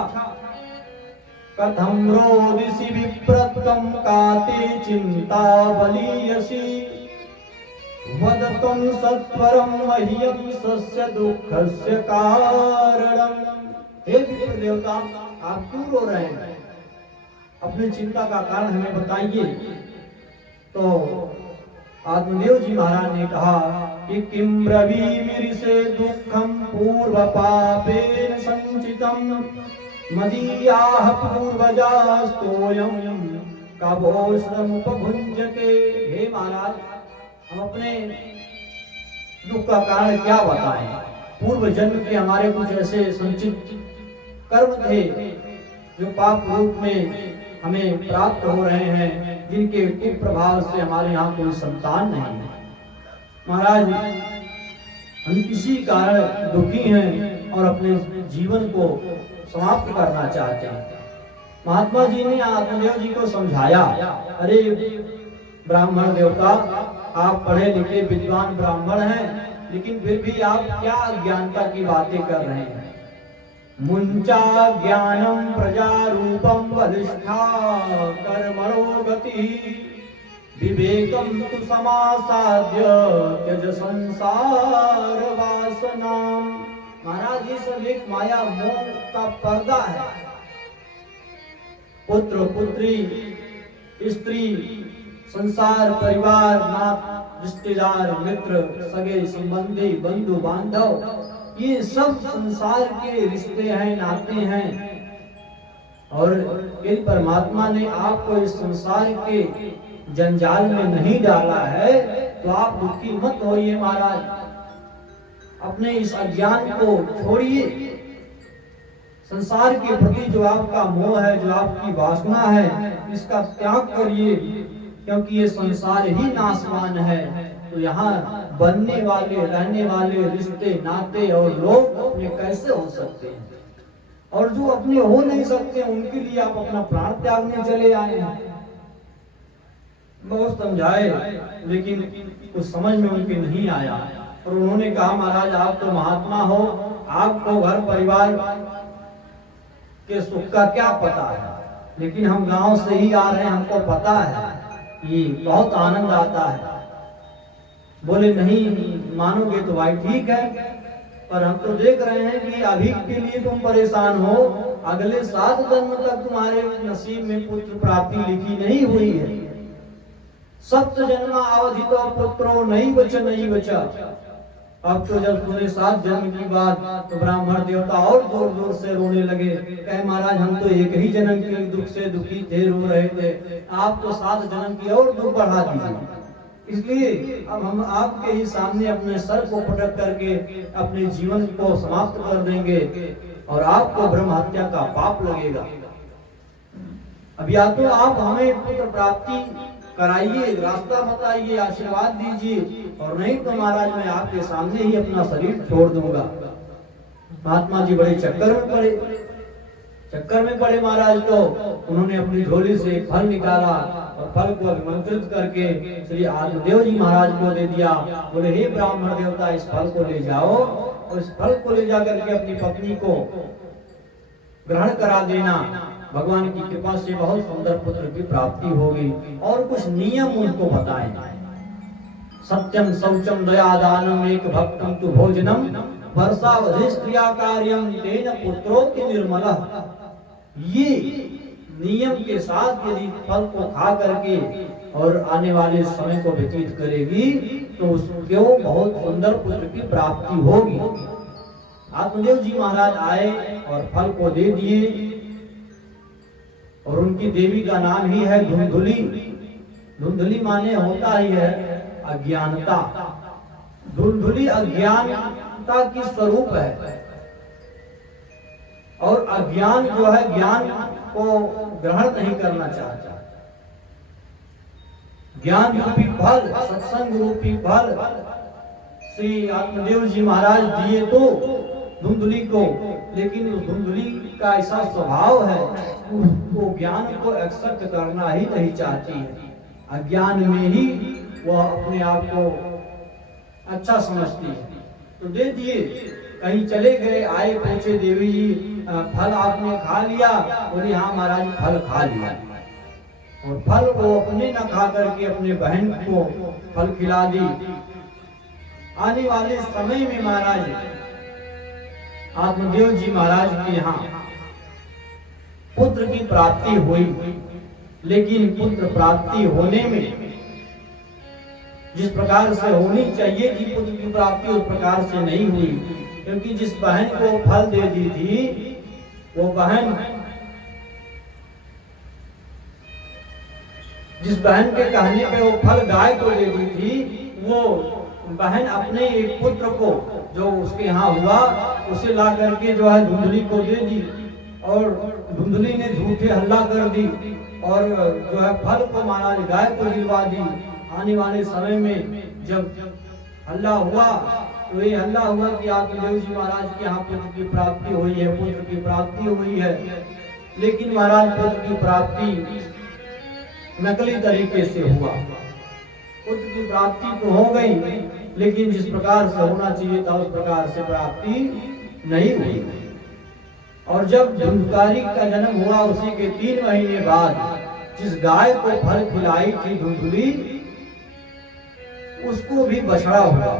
कथम रोदिसि विप्रत्वं काते चिंता बलीयसी वदतुं सत्वरं मह्यं सस्य दुःखस्य कारणम्। हे विप्र देवता, आप क्यों रो रहे हैं? अपनी चिंता का कारण हमें बताइए। तो आत्मदेव जी महाराज ने कहा कि किं ब्रवीमिरिसे दुःखं पूर्वपापेन संचितं मदीयाः पूर्वजास्तोयं कबोश्रमुपभुञ्जते। हे महाराज, हम अपने दुख का कारण क्या बताएं? पूर्व जन्म के हमारे कुछ ऐसे संचित कर्म थे जो पाप रूप में हमें प्राप्त हो रहे हैं, जिनके कुप्रभाव से हमारे यहाँ कोई संतान नहीं है। महाराज, हम किसी कारण दुखी हैं और अपने जीवन को समाप्त करना चाहते हैं। महात्मा जी ने आत्मदेव जी को समझाया, अरे ब्राह्मण देवता, आप पढ़े लिखे विद्वान ब्राह्मण हैं, लेकिन फिर भी आप क्या अज्ञानता की बातें कर रहे हैं। मुंचा ज्ञानम प्रजारूपम वलिष्ठा कर्मणो गति विवेकम तु समासाद्य त्यज संसार वासनाम। महाराज, ये सब एक माया मोह का पर्दा है। पुत्र पुत्री, स्त्री, संसार, परिवार, नात, रिश्तेदार, मित्र, सगे संबंधी, बंधु बांधव, ये सब संसार के रिश्ते हैं, नाते हैं। और यदि परमात्मा ने आपको इस संसार के जंजाल में नहीं डाला है तो आप दुखी मत होइए महाराज। अपने इस अज्ञान को छोड़िए, संसार के प्रति जो आपका मोह है, जो आपकी वासना है, इसका त्याग करिए, क्योंकि ये संसार ही नाशवान है। तो यहाँ बनने वाले, रहने वाले रिश्ते, नाते और लोग अपने कैसे हो सकते हैं? और जो अपने हो नहीं सकते उनके लिए आप अपना प्राण त्यागने चले आए हैं। बहुत समझाए, लेकिन कुछ समझ में उनके नहीं आया, और उन्होंने कहा, महाराज, आप तो महात्मा हो, आपको घर परिवार के सुख का क्या पता है, लेकिन हम गांव से ही आ रहे हैं, हमको पता है कि बहुत आनंद आता है। बोले नहीं मानोगे तो भाई ठीक है, पर हम तो देख रहे हैं कि अभी के लिए तुम परेशान हो, अगले 7 जन्म तक तुम्हारे नसीब में पुत्र प्राप्ति लिखी नहीं हुई है। 7 जन्म अवधि तो पुत्रो नहीं बचा। अब तो जब सुने 7 जन्म की बात तो ब्राह्मण देवता और जोर जोर से रोने लगे, कहे महाराज हम तो एक ही जन्म के दुख से दुखी थे, रो रहे थे, आप तो 7 जन्म की और दुख बढ़ा दीजिए। इसलिए अब हम आपके ही सामने अपने सर को पटक करके अपने जीवन को समाप्त कर देंगे और आपको ब्रह्म हत्या का पाप लगेगा। अब या तो आप हमें पुत्र प्राप्ति कराइए, रास्ता बताइए, आशीर्वाद दीजिए, और नहीं तो महाराज मैं आपके सामने ही अपना शरीर छोड़ दूंगा। महात्मा जी बड़े चक्कर में पड़े महाराज। तो उन्होंने अपनी झोली से फल निकाला और फल को अभिमंत्रित करके श्री आत्मदेव जी महाराज को दे दिया। बोले हे ब्राह्मण देवता इस फल को ले जाओ और इस फल को ले जाकर के अपनी पत्नी को ग्रहण करा देना, भगवान की कृपा से बहुत सुंदर पुत्र की प्राप्ति होगी। और कुछ नियम उनको बताए, सत्यम शौचम दया दानम एक भक्तम तु भोजनम वर्षावधिष्ठिया कार्यम तेन पुत्रोति निर्मलः। ये नियम के साथ यदि फल को खा करके और आने वाले समय को व्यतीत करेगी तो उसको बहुत सुंदर पुत्र की प्राप्ति होगी। आत्मदेव जी महाराज आए और फल को दे दिए, और उनकी देवी का नाम ही है धुंधुली। धुंधुली माने होता ही है अज्ञानता। धुंधुली अज्ञानता की स्वरूप है, और अज्ञान जो है ज्ञान को ग्रहण नहीं करना चाहता। ज्ञान रूपी फल, सत्संग रूपी फल श्री आत्मदेव जी महाराज दिए तो धुंधुली को, लेकिन उस धुंधुली का ऐसा स्वभाव है वो ज्ञान को एक्सेप्ट करना ही नहीं चाहती है। अज्ञान में ही वह अपने आप को अच्छा समझती है। तो दे दिए, कहीं चले गए, आए पूछे देवी जी फल आपने खा लिया? बोले हाँ महाराज फल खा लिया। और फल को अपने न खा करके अपने बहन को फल खिला दी। आने वाले समय में महाराज आत्मदेव जी महाराज के यहाँ पुत्र की प्राप्ति हुई, लेकिन पुत्र प्राप्ति होने में जिस प्रकार से होनी चाहिए थी पुत्र की प्राप्ति उस प्रकार से नहीं हुई, क्योंकि जिस बहन को फल दे दी थी वो बहन, जिस बहन के कहने पे वो फल गाय को दे दी थी, वो बहन अपने एक पुत्र को जो उसके यहाँ हुआ उसे ला करके जो है धुंधुली को दे दी, और धुंधुली ने झूठे हल्ला कर दी और जो है फल को महाराज गाय को दिलवा दी। आने वाले समय में जब हल्ला हुआ तो ये हल्ला हुआ कि आत्मदेव जी महाराज के यहाँ पुत्र की प्राप्ति हुई है, पुत्र की प्राप्ति हुई है। लेकिन महाराज पुत्र की प्राप्ति नकली तरीके से हुआ। पुत्र की प्राप्ति तो हो गई, लेकिन जिस प्रकार से होना चाहिए था उस प्रकार से प्राप्ति नहीं हुई। और जब धुंधकारी का जन्म हुआ उसी के 3 महीने बाद जिस गाय को फल खिलाई थी धुंधुली, उसको भी बछड़ा हुआ।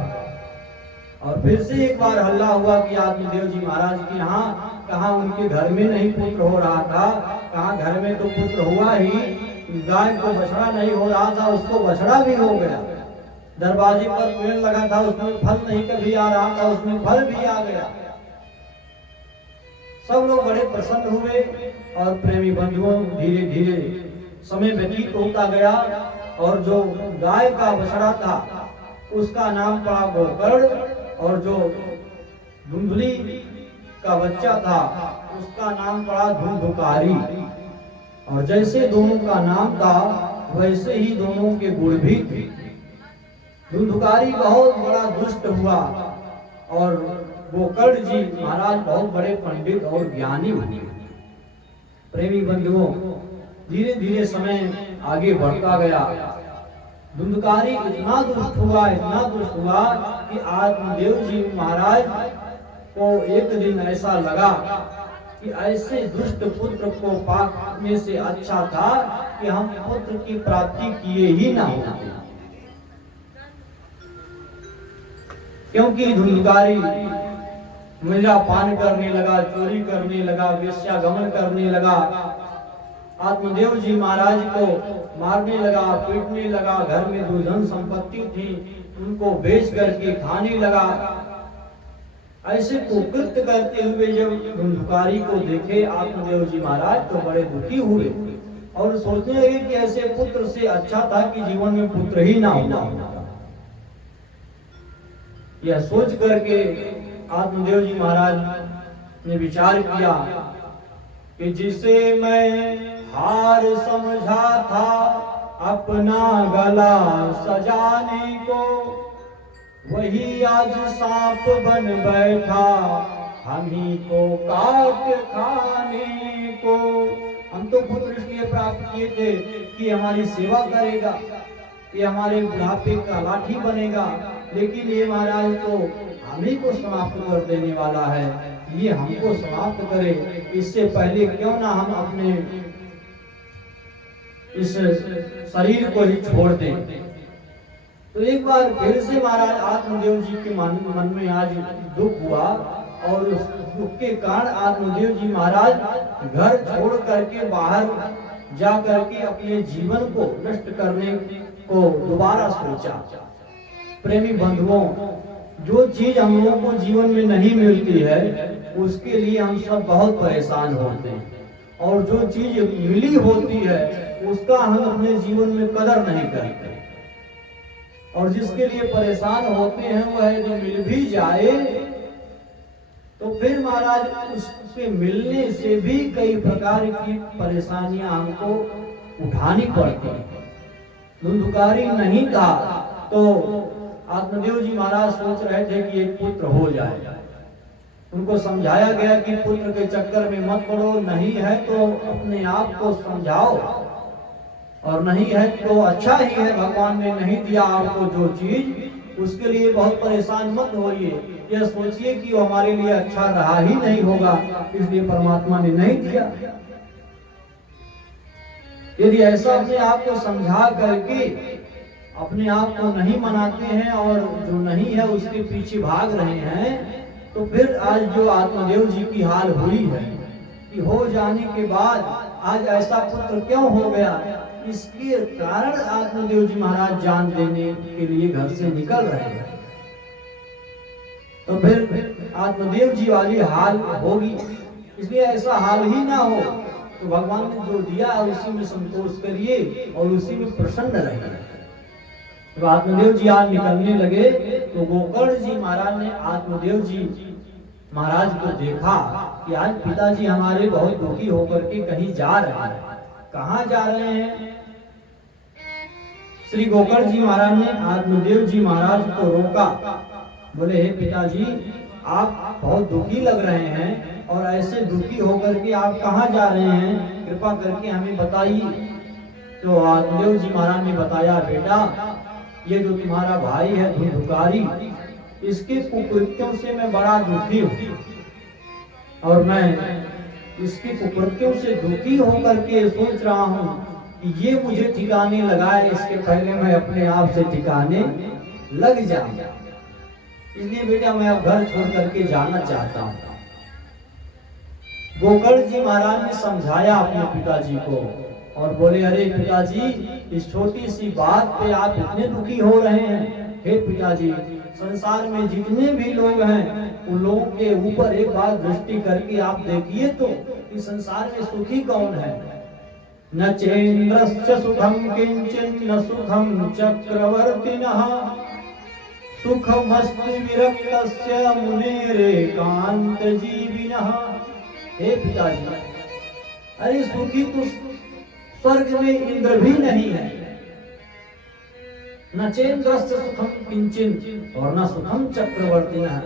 और फिर से एक बार हल्ला हुआ कि आत्मदेव जी महाराज के यहाँ कहाँ उनके घर में नहीं पुत्र हो रहा था, कहाँ घर में तो पुत्र हुआ ही, गाय को बछड़ा नहीं हो रहा था, उसको बछड़ा भी हो गया। दरवाजे पर पेड़ लगा था उसमें फल नहीं कभी आ रहा था, उसमें फल भी आ गया। सब लोग बड़े प्रसन्न हुए और प्रेमी बंधुओं धीरे धीरे समय व्यतीत होता गया, और जो गाय का बछड़ा था उसका नाम पड़ा गोकर्ण, और जो धुंधुली का बच्चा था उसका नाम पड़ा धुंधुकारी। और जैसे दोनों का नाम था वैसे ही दोनों के गुण भी थे। धुंधुकारी बहुत बड़ा दुष्ट हुआ और गोकर्ण जी महाराज बहुत बड़े पंडित और ज्ञानी हुए। प्रेमी बंधुओं, धीरे धीरे समय आगे बढ़ता गया। धुंधुकारी इतना दुष्ट हुआ कि आत्मदेव जी महाराज को एक दिन ऐसा लगा कि ऐसे दुष्ट पुत्र को पाने से अच्छा था कि हम पुत्र की प्राप्ति किए ही ना होते, क्योंकि धुंधकारी मिर्जा पान करने लगा, चोरी करने लगा, वेश्यागमन करने लगा, आत्मदेव जी महाराज को मारने लगा, पीटने लगा, घर में जो धन संपत्ति थी उनको बेच करके खाने लगा। ऐसे कुकृत्य करते हुए जब धुंधकारी को देखे आत्मदेव जी महाराज तो बड़े दुखी हुए और सोचने लगे कि ऐसे पुत्र से अच्छा था कि जीवन में पुत्र ही ना होता। यह सोच करके आत्मदेव जी महाराज ने विचार किया कि जिसे मैं हार समझा था अपना गला सजाने को, वही आज सांप बन बैठा हम ही को काट खाने को। हम तो पुत्र इसलिए प्राप्त किए थे कि हमारी सेवा करेगा, ये हमारे बुढ़ापे का लाठी बनेगा, लेकिन ये महाराज तो हम ही को समाप्त कर देने वाला है। ये हमको समाप्त करे, इससे पहले क्यों ना हम अपने इस शरीर को ही छोड़ दें। तो एक बार फिर से महाराज आत्मदेव जी के मन में आज दुख हुआ और उस दुख के कारण आत्मदेव जी महाराज घर छोड़ करके बाहर जा करके अपने जीवन को नष्ट करने को दोबारा सोचा। प्रेमी बंधुओं, जो चीज हम लोगों को जीवन में नहीं मिलती है उसके लिए हम सब बहुत परेशान होते हैं, और जो चीज मिली होती है उसका हम अपने जीवन में कदर नहीं करते, और जिसके लिए परेशान होते हैं वह जो मिल भी जाए तो फिर महाराज उसके मिलने से भी कई प्रकार की परेशानियां हमको उठानी पड़ती हैं। धुंधकारी नहीं था तो आत्मदेव जी महाराज सोच रहे थे कि एक पुत्र हो जाए। उनको समझाया गया कि पुत्र के चक्कर में मत पड़ो, नहीं है तो अपने आप को समझाओ, और नहीं है तो अच्छा ही है, भगवान ने नहीं दिया आपको जो चीज उसके लिए बहुत परेशान मत होइए। यह सोचिए कि वो हमारे लिए अच्छा रहा ही नहीं होगा, इसलिए परमात्मा ने नहीं दिया। यदि ऐसा अपने आप को समझा करके अपने आप को नहीं मनाते हैं और जो नहीं है उसके पीछे भाग रहे हैं, तो फिर आज जो आत्मदेव जी की हाल हुई है कि हो जाने के बाद आज ऐसा पुत्र क्यों हो गया, इसके कारण आत्मदेव जी महाराज जान देने के लिए घर से निकल रहे हैं। तो फिर आत्मदेव जी वाली हाल होगी, इसलिए ऐसा हाल ही ना हो। तो भगवान ने जो दिया है उसी में संतोष करिए और उसी में प्रसन्न रहिए। तो आत्मदेव जी आज निकलने लगे तो गोकर्ण जी महाराज ने आत्मदेव जी महाराज को देखा कि आज पिताजी हमारे बहुत दुखी होकर के कहीं जा रहे हैं। कहाँ जा रहे हैं? श्री गोकर्ण जी महाराज ने आत्मदेव जी महाराज को रोका, बोले हे पिताजी आप बहुत दुखी लग रहे हैं और ऐसे दुखी होकर के आप कहाँ जा रहे हैं, कृपा करके हमें बताइए। तो आत्मदेव जी महाराज ने बताया, बेटा ये जो तुम्हारा भाई है धुंधकारी, इसके कुकृत्यों से मैं बड़ा दुखी हूँ, और मैं इसके कुकृत्यों से दुखी होकर के सोच रहा हूँ कि ये मुझे ठिकाने लगाए, इसके पहले मैं अपने आप से ठिकाने लग जाऊं। इसलिए बेटा मैं अब घर छोड़ करके जाना चाहता हूँ। गोकर्ण जी महाराज ने समझाया अपने पिताजी को और बोले, अरे पिताजी इस छोटी सी बात पे आप इतने दुखी हो रहे हैं। हे पिताजी, संसार में जितने भी लोग हैं उन लोगों के ऊपर एक बार दृष्टि करके आप देखिए तो इस संसार में सुखी कौन है। न चेन्द्रस्य सुखम किंचिन न सुखम चक्रवर्तिनः सुखमस्ति विरक्तस्य मुनेरेकांत जीविनः। हे पिताजी, अरे सुखी तो स्वर्ग में इंद्र भी नहीं है, न चेन्द्रस्य सुखम किंचिन और न सुखम चक्रवर्तिनः।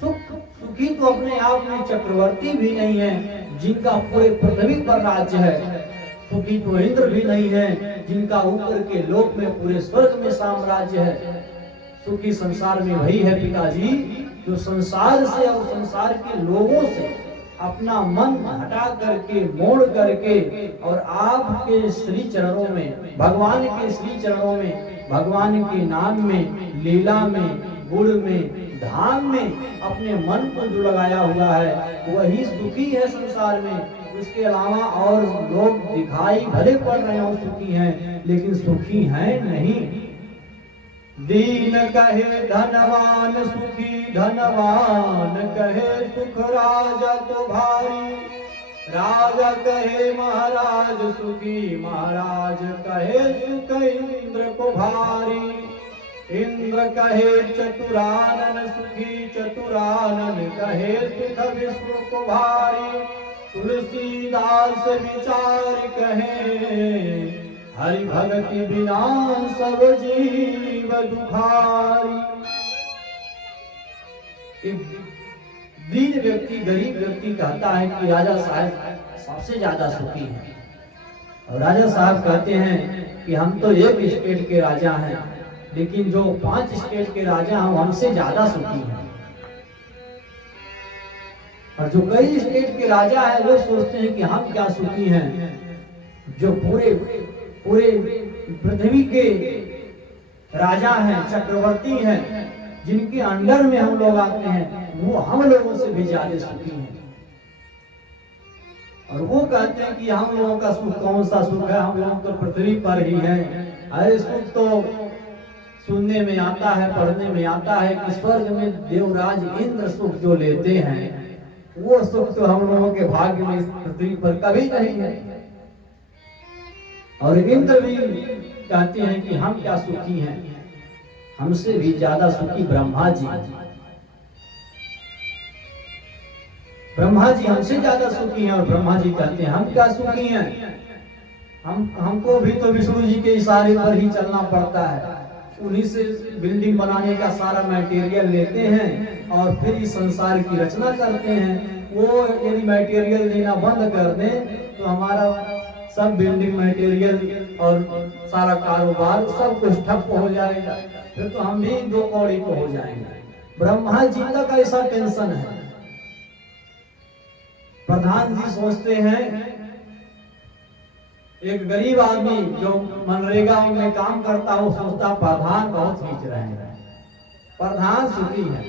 सुखी तो अपने आप में चक्रवर्ती भी नहीं है जिनका पूरे पृथ्वी पर राज्य है, सुखी तो इंद्र भी नहीं है जिनका ऊपर के लोक में पूरे स्वर्ग में साम्राज्य है। सुखी संसार में वही है पिताजी जो संसार से और संसार के लोगों से अपना मन हटा करके, मोड़ करके और आपके श्री चरणों में, भगवान के श्री चरणों में, भगवान के नाम में, लीला में, गुण में, धाम में अपने मन को जो लगाया हुआ है वही सुखी है संसार में। उसके अलावा और लोग दिखाई भले पड़ रहे हो सुखी हैं, लेकिन सुखी हैं नहीं। दीन कहे धनवान सुखी, धनवान कहे सुख राजा को भारी, राजा कहे महाराज सुखी, महाराज कहे सुख इंद्र को भारी, इंद्र कहे चतुरानन सुखी, चतुरानन कहे सुख विश्व को भारी, तुलसीदास विचार कहे हरि भक्ति बिना सब जीव दुखारी। दीन व्यक्ति, गरीब व्यक्ति कहता है कि राजा साहब सबसे ज्यादा सुखी हैं, और राजा साहब कहते हैं कि हम तो एक स्टेट के राजा हैं, लेकिन जो 5 स्टेट के राजा हैं हमसे ज्यादा सुखी हैं। और जो कई स्टेट के राजा हैं वो सोचते हैं कि हम क्या सुखी हैं। जो पूरे पृथ्वी के राजा हैं, चक्रवर्ती हैं, जिनके अंडर में हम लोग आते हैं, वो हम लोगों से भी ज्यादा सुखी हैं। और वो कहते हैं कि हम लोगों का सुख कौन सा सुख है, हम लोग तो पृथ्वी पर ही हैं। अरे सुख तो सुनने में आता है, पढ़ने में आता है कि स्वर्ग में देवराज इंद्र सुख जो लेते हैं, वो सुख तो हम लोगों के भाग्य में पृथ्वी पर कभी नहीं है। और इंद्र भी कहते हैं कि हम क्या सुखी हैं, हमसे भी ज्यादा सुखी ब्रह्मा जी। ब्रह्मा जी हमसे ज्यादा सुखी हैं, और ब्रह्मा जी कहते हैं हम क्या सुखी हैं, हमको भी तो विष्णु जी के इशारे पर ही चलना पड़ता है। उन्हीं से बिल्डिंग बनाने का सारा मटेरियल लेते हैं और फिर इस संसार की रचना करते हैं। वो यदि मटेरियल देना बंद कर दें तो हमारा सब बिल्डिंग मटेरियल और सारा कारोबार सब कुछ ठप हो जाएगा, फिर तो हम भी 2 कौड़ी को हो जाएंगे। ब्रह्मा जी तक ऐसा टेंशन है। प्रधान जी सोचते हैं, एक गरीब आदमी जो मनरेगा में काम करता हो सोचता प्रधान बहुत खींच रहे हैं, प्रधान सुखी है।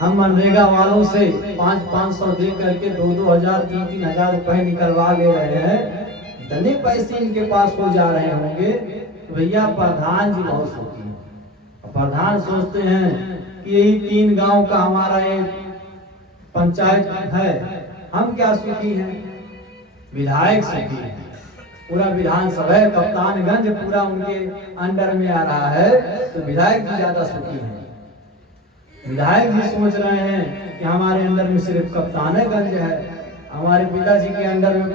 हम मनरेगा वालों से 500 दे करके 2-2 हजार 3-3 हजार रुपए निकलवा ले रहे हैं, इतने पैसे इनके पास हो जा रहे होंगे, तो भैया प्रधान जी बहुत सुखी है। प्रधान सोचते हैं कि यही 3 गांव का हमारा एक पंचायत है, हम क्या सुखी हैं, विधायक सुखी है। पूरा विधानसभा कप्तानगंज पूरा उनके अंडर में आ रहा है, तो विधायक जी ज्यादा सुखी हैं। विधायक जी सोच रहे हैं कि हमारे अंदर में सिर्फ कप्तानगंज है, हमारे पिताजी के अंडर में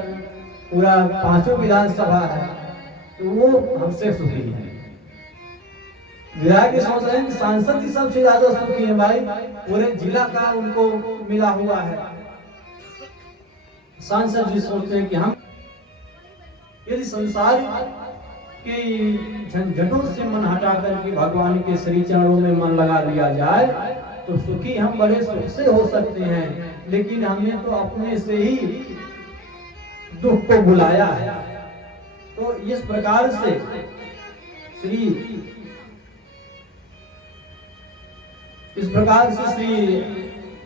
पूरा 5 विधानसभा है, तो वो हमसे सुखी है। विधायक सोच रहे हैं सांसद जी सबसे ज्यादा सुखी है, भाई पूरे जिला का उनको मिला हुआ है। सांसद जी सोचते हैं कि हम यदि संसार के झंझटों से मन हटा करके भगवान के श्री चरणों में मन लगा लिया जाए तो सुखी हम बड़े सुख से हो सकते हैं। लेकिन हमने तो अपने से ही दुख को बुलाया है। तो इस प्रकार से श्री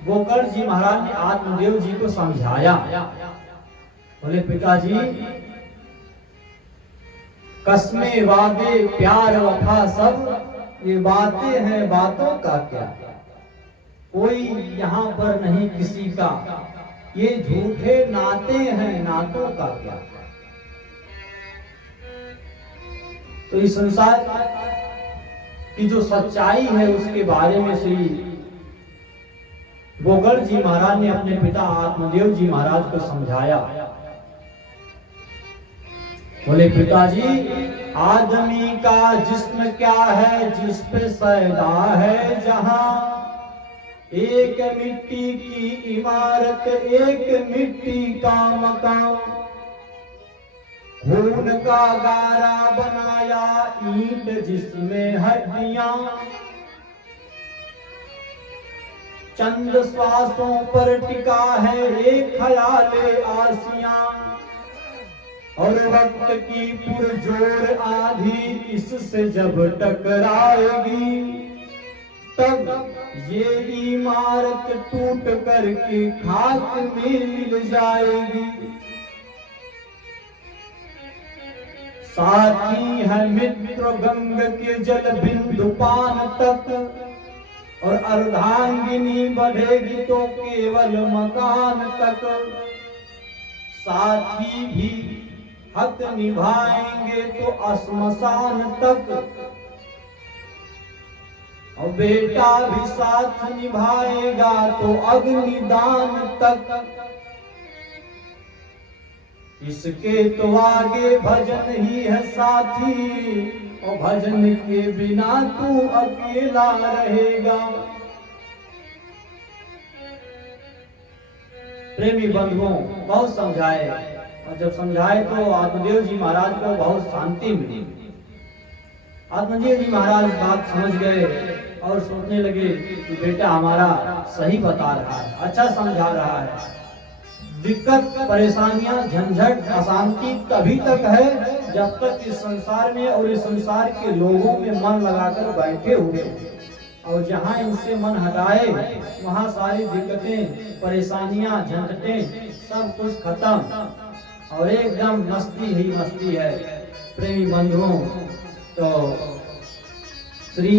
गोकर्ण जी महाराज ने आत्मदेव जी को समझाया, बोले पिताजी कसमें वादे प्यार वफा सब ये बातें हैं, बातों का क्या, कोई यहाँ पर नहीं किसी का, ये झूठे नाते हैं, नातों का क्या। तो इस संसार की जो सच्चाई है उसके बारे में श्री गोकर्ण जी महाराज ने अपने पिता आत्मदेव जी महाराज को समझाया। बोले पिताजी आदमी का जिस्म क्या है, जिस पे सैदा है जहां, एक मिट्टी की इमारत एक मिट्टी का मकान, खून का गारा बनाया ईंट जिसमें हड्डियां, चंद श्वासों पर टिका है एक ख्याले आसियां, और वक्त की पुरजोर आंधी इससे जब टकराएगी, तब ये इमारत टूट करके खाक में मिल जाएगी। साथी है मित्र गंग के जल बिंदु पान तक, और अर्धांगिनी बढ़ेगी तो केवल मकान तक। साथी भी हक निभाएंगे तो श्मशान तक, और बेटा भी साथ निभाएगा तो अग्निदान तक। इसके तो आगे भजन ही है साथी, और भजन के बिना तू अकेला रहेगा। प्रेमी बंधुओं, बहुत समझाए, और जब समझाए तो आत्मदेव जी महाराज को बहुत शांति मिली। आत्मदेव जी महाराज बात समझ गए और सोचने लगे कि बेटा हमारा सही बता रहा है, अच्छा समझा रहा है। दिक्कत, परेशानियां, झंझट, अशांति तभी तक है जब तक इस संसार में और इस संसार के लोगों में मन लगाकर बैठे हुए, और जहां इनसे मन हटाए वहां सारी दिक्कतें, परेशानियां, झंझटें सब कुछ खत्म, और एकदम मस्ती ही मस्ती है। प्रेमी बंधुओं, तो श्री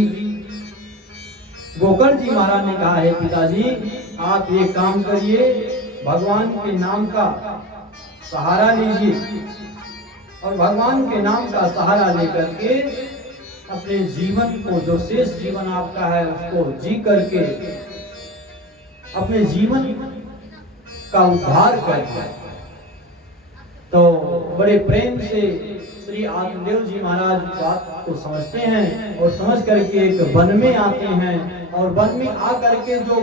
गोकर्ण जी महाराज ने कहा है, पिताजी आप ये काम करिए, भगवान के नाम का सहारा लीजिए, और भगवान के नाम का सहारा लेकर के अपने जीवन को, जो शेष जीवन आपका है, उसको जी करके अपने जीवन का उद्धार करिए। तो बड़े प्रेम से श्री आत्मदेव जी महाराज बात को समझते हैं, और समझ करके एक वन में आते हैं, और वन में आकर के जो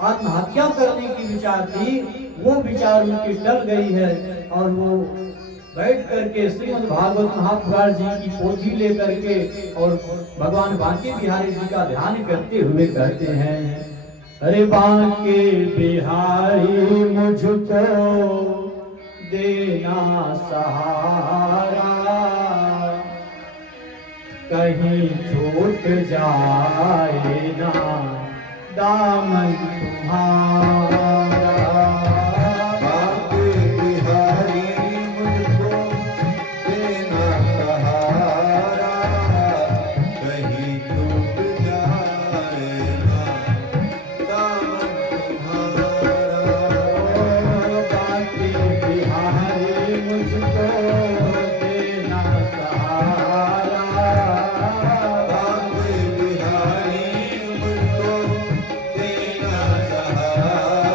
आत्महत्या करने की विचार थी, वो विचार उनकी टल गई है, और वो बैठ करके श्रीमद् भागवत महापुराण जी की पोथी लेकर के और भगवान बांके बिहारी जी का ध्यान करते हुए कहते हैं, अरे बांके बिहारी मुझको देना सहारा, कहीं छूट जाए ना दामन तुम्हारा। बांके बिहारी मुझको देना सहारा, कहीं छूट जाए ना दामन तुम्हारा। बांके बिहारी मुझको देना सहारा, बांके बिहारी मुझको देना सहारा,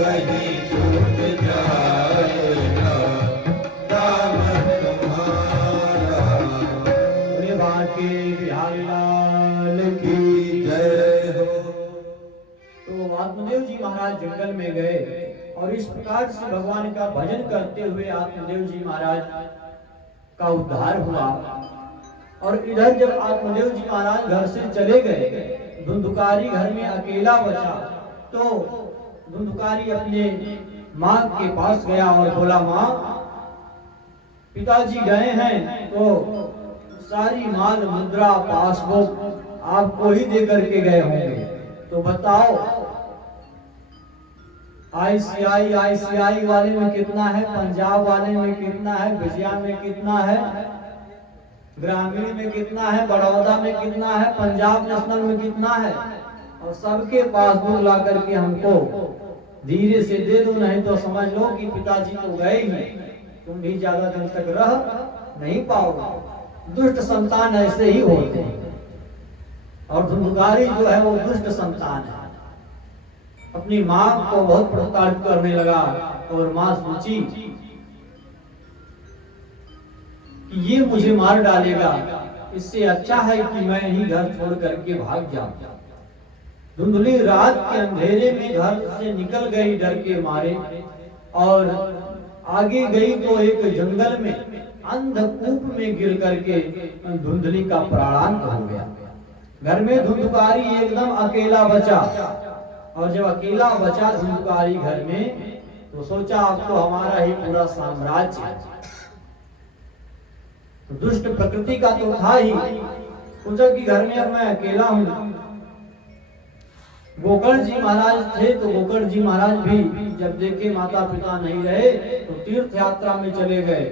कहीं छूट जाएगा नाम तुम्हारा। बोले बांके बिहारी लाल की। की जय हो। तो आत्मदेव जी महाराज जंगल में गए और इस प्रकार से भगवान का भजन करते हुए आत्मदेव जी महाराज का उद्धार हुआ। और इधर जब आत्मदेव जी महाराज घर से चले गए, धुंधुकारी घर में अकेला बचा, तो धुंधुकारी अपने माँ के पास गया और बोला, माँ पिताजी गए हैं तो सारी माल मुद्रा पासबुक आपको ही दे करके गए होंगे, तो बताओ आईसीआई वाले में कितना है, पंजाब वाले में कितना है, विजया में कितना है, ग्रामीण में कितना है, बड़ौदा में कितना है, पंजाब नेशनल में कितना है, और सबके पासबुक ला करके हमको धीरे से दे दो, नहीं तो समझ लो कि पिताजी तो गए ही, तुम भी ज्यादा दिन तक रह नहीं पाओगे। दुष्ट संतान ऐसे ही होते हैं, और धुंधुकारी जो है वो दुष्ट संतान है। अपनी माँ को बहुत प्रताड़ित करने लगा और माँ सोची कि ये मुझे मार डालेगा, इससे अच्छा है कि मैं ही घर छोड़ करके भाग जाऊं। धुंधली रात के अंधेरे में घर से निकल गई डर के मारे, और आगे गई तो एक जंगल में अंधकूप में गिर करके धुंधली का प्राणांत हो गया। घर में धुंधुकारी एकदम अकेला बचा, और जब अकेला बचा धुंधुकारी घर में, तो सोचा अब तो हमारा ही पूरा साम्राज्य है। तो दुष्ट प्रकृति का तो था ही, सोचा कि घर में अब मैं अकेला हूँ। गोकर्ण जी महाराज थे, तो गोकर्ण जी महाराज भी जब देखे माता पिता नहीं रहे तो तीर्थ यात्रा में चले गए।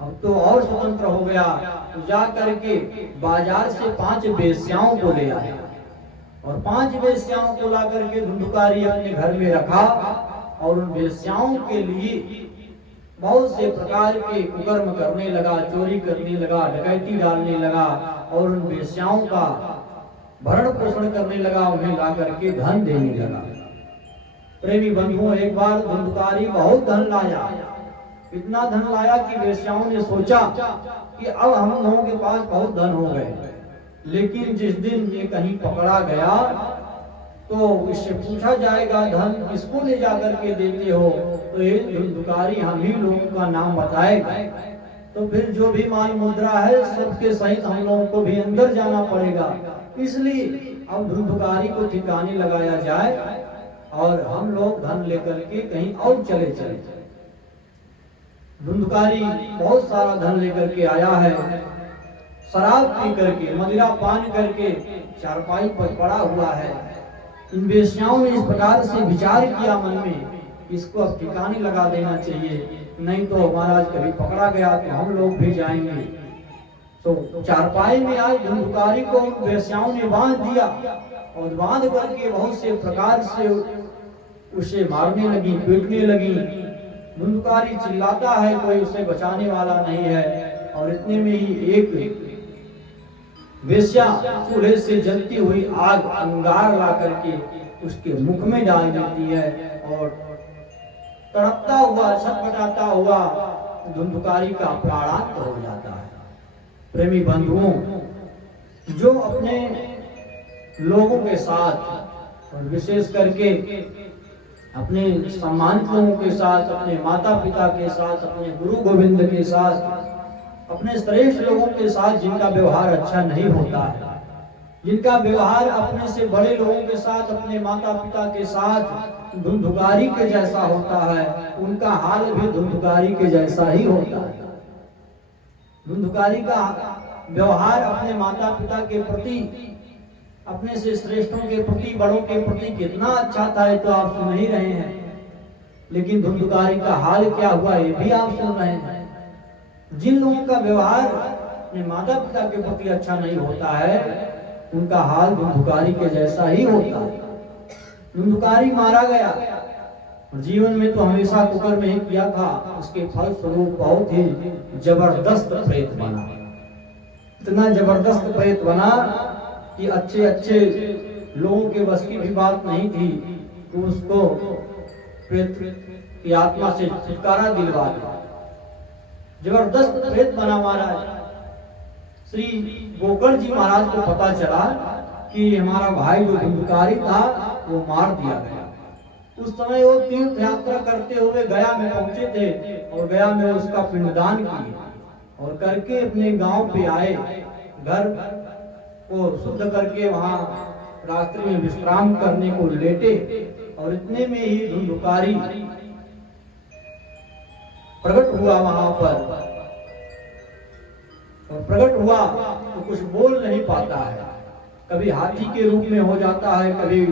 अब तो और स्वतंत्र हो गया, तो जा करके बाजार से 5 वेश्याओं को ले आए, और 5 वेश्याओं को ला करके धुंधुकारी अपने घर में रखा, और उन वेश्याओं के लिए बहुत से प्रकार के कुकर्म करने लगा, चोरी करने लगा, डकैती डालने लगा, और उन वेश्याओं का भरण पोषण करने लगा, उन्हें ला करके धन देने लगा। प्रेमी बंधुओं, एक बार धुंधुकारी बहुत धन लाया, इतना धन लाया कि वेश्याओं ने सोचा कि अब हम लोगों के पास बहुत धन हो गए। लेकिन जिस दिन ये कहीं पकड़ा गया तो इससे पूछा जाएगा धन किसको ले जाकर के देते हो, तो ये धुंधुकारी हम ही लोगों का नाम बताएगा। तो फिर जो भी माल मुद्रा है सबके सहित हम लोगों को भी अंदर जाना पड़ेगा। इसलिए अब धुंधुकारी को ठिकाने लगाया जाए और हम लोग धन लेकर के कहीं और चले चले। धुंधुकारी बहुत सारा धन लेकर के आया है, शराब पी करके, मदिरा पान करके चारपाई पर पड़ा हुआ है। इन वेश्याओं ने इस प्रकार से विचार किया मन में, इसको अब ठिकाने लगा देना चाहिए, नहीं तो महाराज कभी पकड़ा गया तो हम लोग भी जाएंगे। तो चारपाई में आज धुंधुकारी को वेश्याओं ने बांध दिया, और बांध करके बहुत से प्रकार से उसे मारने लगी, पीटने लगी। धुंधुकारी चिल्लाता है, कोई उसे बचाने वाला नहीं है, और इतने में ही एक वेश्या चूल्हे से जलती हुई आग अंगार ला करके उसके मुख में डाल देती है, और तड़पता हुआ, छटपटाता हुआ धुंधुकारी का प्राणांत हो जाता है। प्रेमी बंधुओं, जो अपने लोगों के साथ और विशेष करके अपने सम्मानित लोगों के साथ, अपने माता पिता के साथ, अपने गुरु गोविंद के साथ, अपने श्रेष्ठ लोगों के साथ जिनका व्यवहार अच्छा नहीं होता है, जिनका व्यवहार अपने से बड़े लोगों के साथ, अपने माता पिता के साथ धुंधुकारी के जैसा होता है, उनका हाल भी धुंधुकारी के जैसा ही होता है। धुंधुकारी का व्यवहार अपने माता पिता के प्रति, अपने से श्रेष्ठों के प्रति, बड़ों के प्रति कितना अच्छा था ये तो आप सुन ही रहे हैं। लेकिन धुंधुकारी का हाल क्या हुआ ये भी आप सुन रहे हैं। जिन लोगों का व्यवहार अपने माता पिता के प्रति अच्छा नहीं होता है, उनका हाल धुंधुकारी के जैसा ही होता है। धुंधुकारी मारा गया, जीवन में तो हमेशा कुकर्म ही किया था, उसके फल स्वरूप बहुत ही जबरदस्त प्रेत बना। इतना जबरदस्त प्रेत बना कि अच्छे अच्छे लोगों के बस की भी बात नहीं थी, तो उसको प्रेत की आत्मा से छुटकारा दिलवा दिया। जबरदस्त प्रेत बना महाराज। श्री गोकर्ण जी महाराज को पता चला कि हमारा भाई जो धुंधकारी था वो मार दिया गया। उस समय वो तीर्थ यात्रा करते हुए गया में पहुंचे थे और गया में उसका पिंडदान किए और करके अपने गांव पे आए। घर को शुद्ध करके वहां रात्रि में विश्राम करने को लेटे और इतने में ही धुंधकारी प्रकट हुआ वहां पर। और प्रकट हुआ तो कुछ बोल नहीं पाता है, कभी हाथी के रूप में हो जाता है, कभी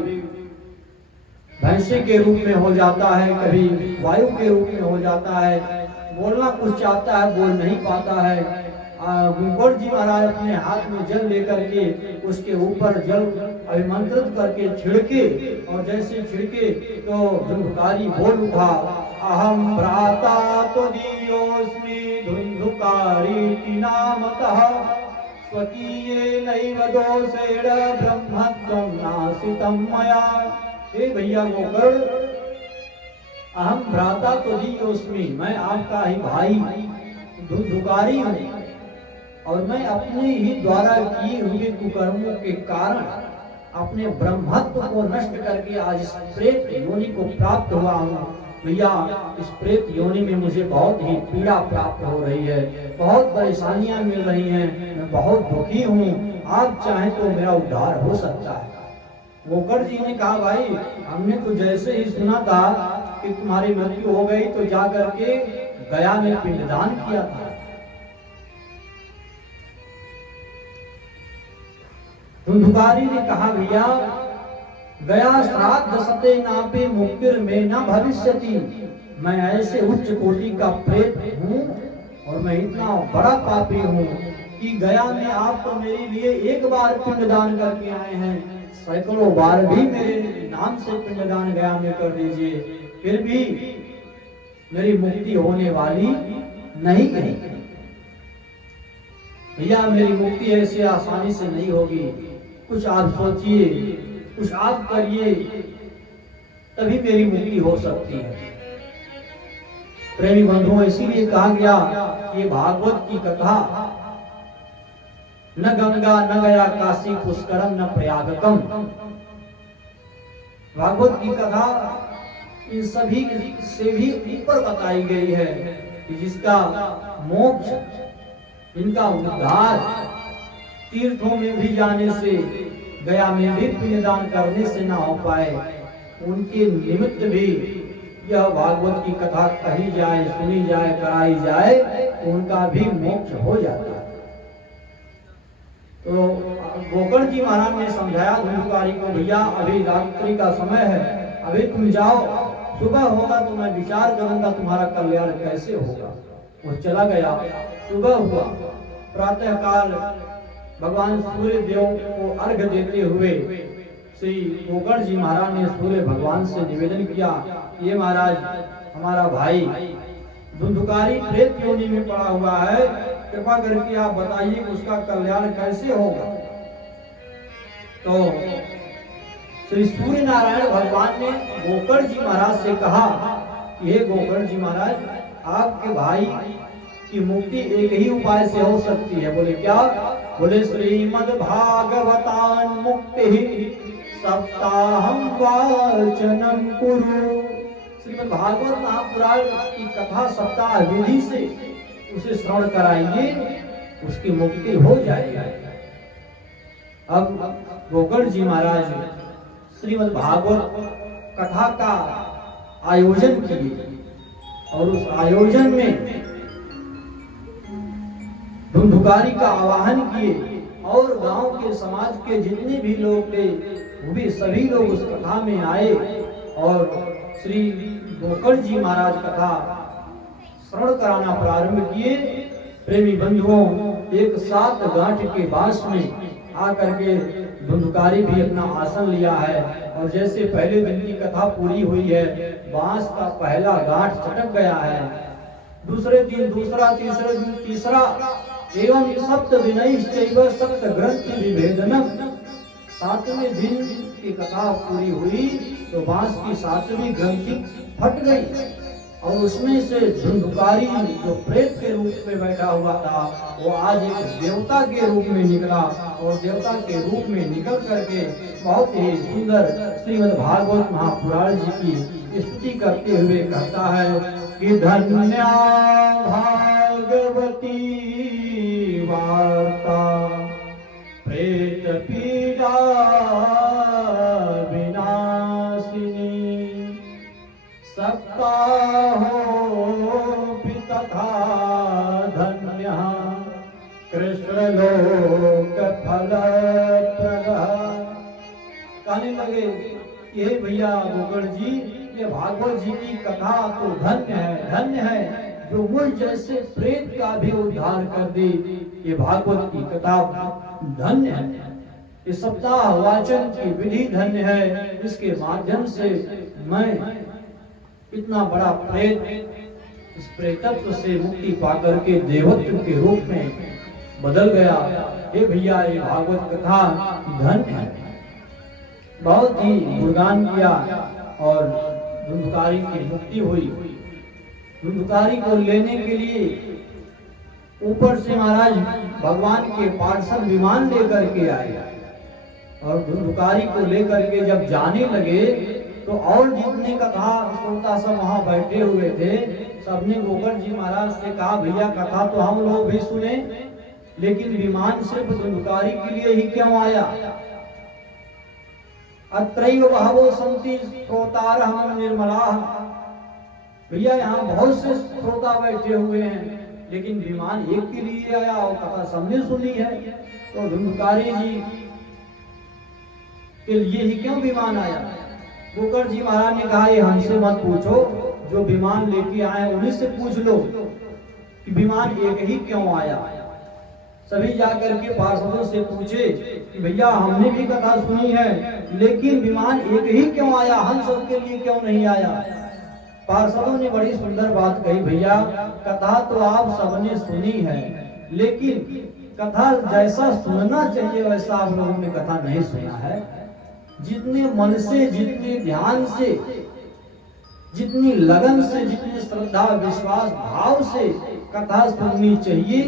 भैंसे के रूप में हो जाता है, कभी वायु के रूप में हो जाता है। बोलना कुछ चाहता है, बोल नहीं पाता है। गोकर्ण जी महाराज अपने हाथ में जल लेकर के उसके ऊपर जल अभिमंत्रित करके छिड़के और जैसे छिड़के तो धुंधकारी बोल उठा, अहम भ्राता त्वदीयोऽस्मि धुंधुकारीति नामतः स्वकीये नैव दोषेण ब्रह्मत्वं नासितं मया। हे भैया गोकर्ण, अहम भ्राता त्वदीयोऽस्मि, मैं आपका ही भाई धुंधुकारी हूँ और मैं अपने ही द्वारा किए हुए कुकर्मों के कारण अपने ब्रह्मत्व को नष्ट करके आज इस प्रेत योनि को प्राप्त हुआ हूँ। भैया इस प्रेत योनि में मुझे बहुत ही पीड़ा प्राप्त हो रही है, बहुत परेशानियां मिल रही हैं, मैं बहुत दुखी हूँ, आप चाहें तो मेरा उद्धार हो सकता है। गोकर्ण जी ने कहा, भाई हमने तो जैसे ही सुना था कि तुम्हारी मृत्यु हो गई तो जा करके गया में पिंडदान किया था। धुंधुकारी ने कहा, भैया गया श्राद्ध सते नापे मुक्तिर में न भविष्यति, मैं ऐसे उच्च कोटि का प्रेत हूँ और मैं इतना बड़ा पापी हूँ कि गया में आप तो मेरे लिए एक बार पिंडदान करके आए हैं, सैकड़ों बार भी मेरे नाम से पिंडदान गया में कर दीजिए, फिर भी मेरी मुक्ति होने वाली नहीं है। भैया मेरी मुक्ति ऐसे आसानी से नहीं होगी, कुछ आप सोचिए, कुछ आप करिए, तभी मेरी मुक्ति हो सकती है। प्रेमी बंधुओं, इसीलिए कहा गया ये भागवत की कथा न गंगा न गया काशी पुष्करम न प्रयागकम। भागवत की कथा इन सभी से भी ऊपर बताई गई है कि जिसका मोक्ष, इनका उद्धार तीर्थों में भी जाने से, गया में भी पिंडदान करने से ना हो पाए, उनके निमित्त भी यह भागवत की कथा कही जाए, सुनी जाए, कराई जाए, उनका भी मोक्ष हो जाता है। तो गोकर्ण जी महाराज ने समझाया धुंधुकारी को, भैया अभी रात्रि का समय है, अभी तुम जाओ, सुबह होगा तो मैं विचार करूंगा तुम्हारा कल्याण कैसे होगा। वो चला गया। सुबह हुआ, प्रातः काल भगवान सूर्य देव को अर्घ देते हुए श्री गोकर्ण जी महाराज ने सूर्य भगवान से निवेदन किया, ये महाराज हमारा भाई धुंधुकारी प्रेत योनि में पड़ा हुआ है, कृपा करके आप बताइए उसका कल्याण कैसे होगा। तो श्री सूर्य नारायण भगवान ने गोकर्ण जी महाराज से कहा कि हे गोकर्ण जी महाराज, आपके भाई की मुक्ति एक ही उपाय से हो सकती है। बोले क्या? बोले श्रीमद् भागवतान मुक्ति सप्ताहम वाचनम कुरु। श्रीमद् भागवत महापुराण की कथा सप्ताह विधि से उसे श्रवण कराएंगे, उसकी मुक्ति हो जाएगी। अब गोकर्ण जी महाराज श्रीमद् भागवत कथा का आयोजन किए और उस आयोजन में धुंधुकारी का आवाहन किए और गांव के समाज के जितने भी लोग थे वो भी सभी लोग उस कथा में आए और श्री गोकर्ण जी महाराज कथा श्रवण कराना प्रारंभ किए। प्रेमी बंधुओं, एक साथ गांठ के बांस में आकर के धुंधुकारी भी अपना आसन लिया है और जैसे पहले दिन की कथा पूरी हुई है, बांस का पहला गांठ चटक गया है, दूसरे दिन दूसरा, तीसरे दिन तीसरा, एवं सप्त दिनैश्चैव सप्त ग्रंथि विभेदनम। सातवें दिन की कथा पूरी हुई तो बांस की सातवीं ग्रंथि फट गई और उसमें से धुंधुकारी जो प्रेत के रूप में बैठा हुआ था वो आज एक देवता के रूप में निकला और देवता के रूप में निकल करके बहुत ही सुंदर श्रीमद् भागवत महापुराण जी की स्तुति करते हुए कहता है कि धन्या भागवती वार्ता प्रेत पीड़ा विनाशिनी सकता हो तथा धन्य कृष्ण लोक फल कहने लगे ये भैया गोकर्ण जी ये भागवत जी की कथा तो धन्य है जो मुझ जैसे प्रेत का भी उद्धार कर दे। ये भागवत की कथा धन्य है, ये सप्ताह वाचन की विधि धन्य है, इसके माध्यम से मैं इतना बड़ा प्रेत इस प्रेतत्व से मुक्ति पाकर के देवत्व के रूप में बदल गया। हे भैया ये भागवत कथा धन्य है। बहुत ही गुणगान किया और धुंधुकारी की मुक्ति हुई। धुंधुकारी को लेने के लिए ऊपर से महाराज भगवान के पार्षद विमान लेकर के आए और धुंधुकारी को लेकर के जब जाने लगे तो और जितने कथा श्रोता सब वहां बैठे हुए थे सबने गोकर्ण जी महाराज से कहा भैया कथा तो हम लोग भी सुने लेकिन विमान सिर्फ धुंधुकारी के लिए ही क्यों आया। अत्रैव बहवो सन्ति श्रोतारः निर्मलाः। भैया यहाँ बहुत से श्रोता बैठे हुए हैं लेकिन विमान एक के लिए आया और कथा सबने सुनी है तो धुंधुकारी जी के लिए ही क्यों विमान आया। गोकर्ण जी महाराज ने कहा ये हमसे मत पूछो, जो विमान लेके आए उन्हीं से पूछ लो कि विमान एक ही क्यों आया। सभी जाकर के पार्षदों से पूछे कि भैया हमने भी कथा सुनी है लेकिन विमान एक ही क्यों आया, हम सबके लिए क्यों नहीं आया। पार्षदों ने बड़ी सुंदर बात कही भैया कथा तो आप सबने सुनी है लेकिन कथा जैसा सुनना चाहिए वैसा आप लोगों ने कथा नहीं सुना है। जितने मन से जितने ध्यान से जितनी लगन से जितनी श्रद्धा विश्वास भाव से कथा सुननी चाहिए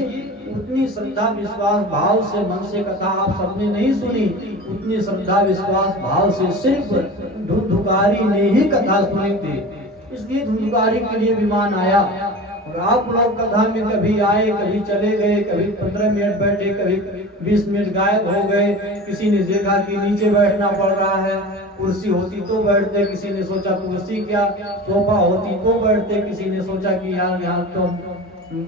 उतनी श्रद्धा विश्वास भाव से मन से कथा आप सबने नहीं सुनी। उतनी श्रद्धा विश्वास भाव से सिर्फ धुंधुकारी ने ही कथा सुनी थी, इसलिए धुंधुकारी के लिए विमान आया। और आप लोग कथा में कभी आए कभी चले गए, कभी 15 मिनट बैठे कभी 20 मिनट गायब हो गए। किसी ने देखा कि नीचे बैठना पड़ रहा है, कुर्सी होती तो बैठते, किसी ने सोचा कुर्सी क्या सोफा होती तो बैठते, किसी ने सोचा कि यार यहाँ तो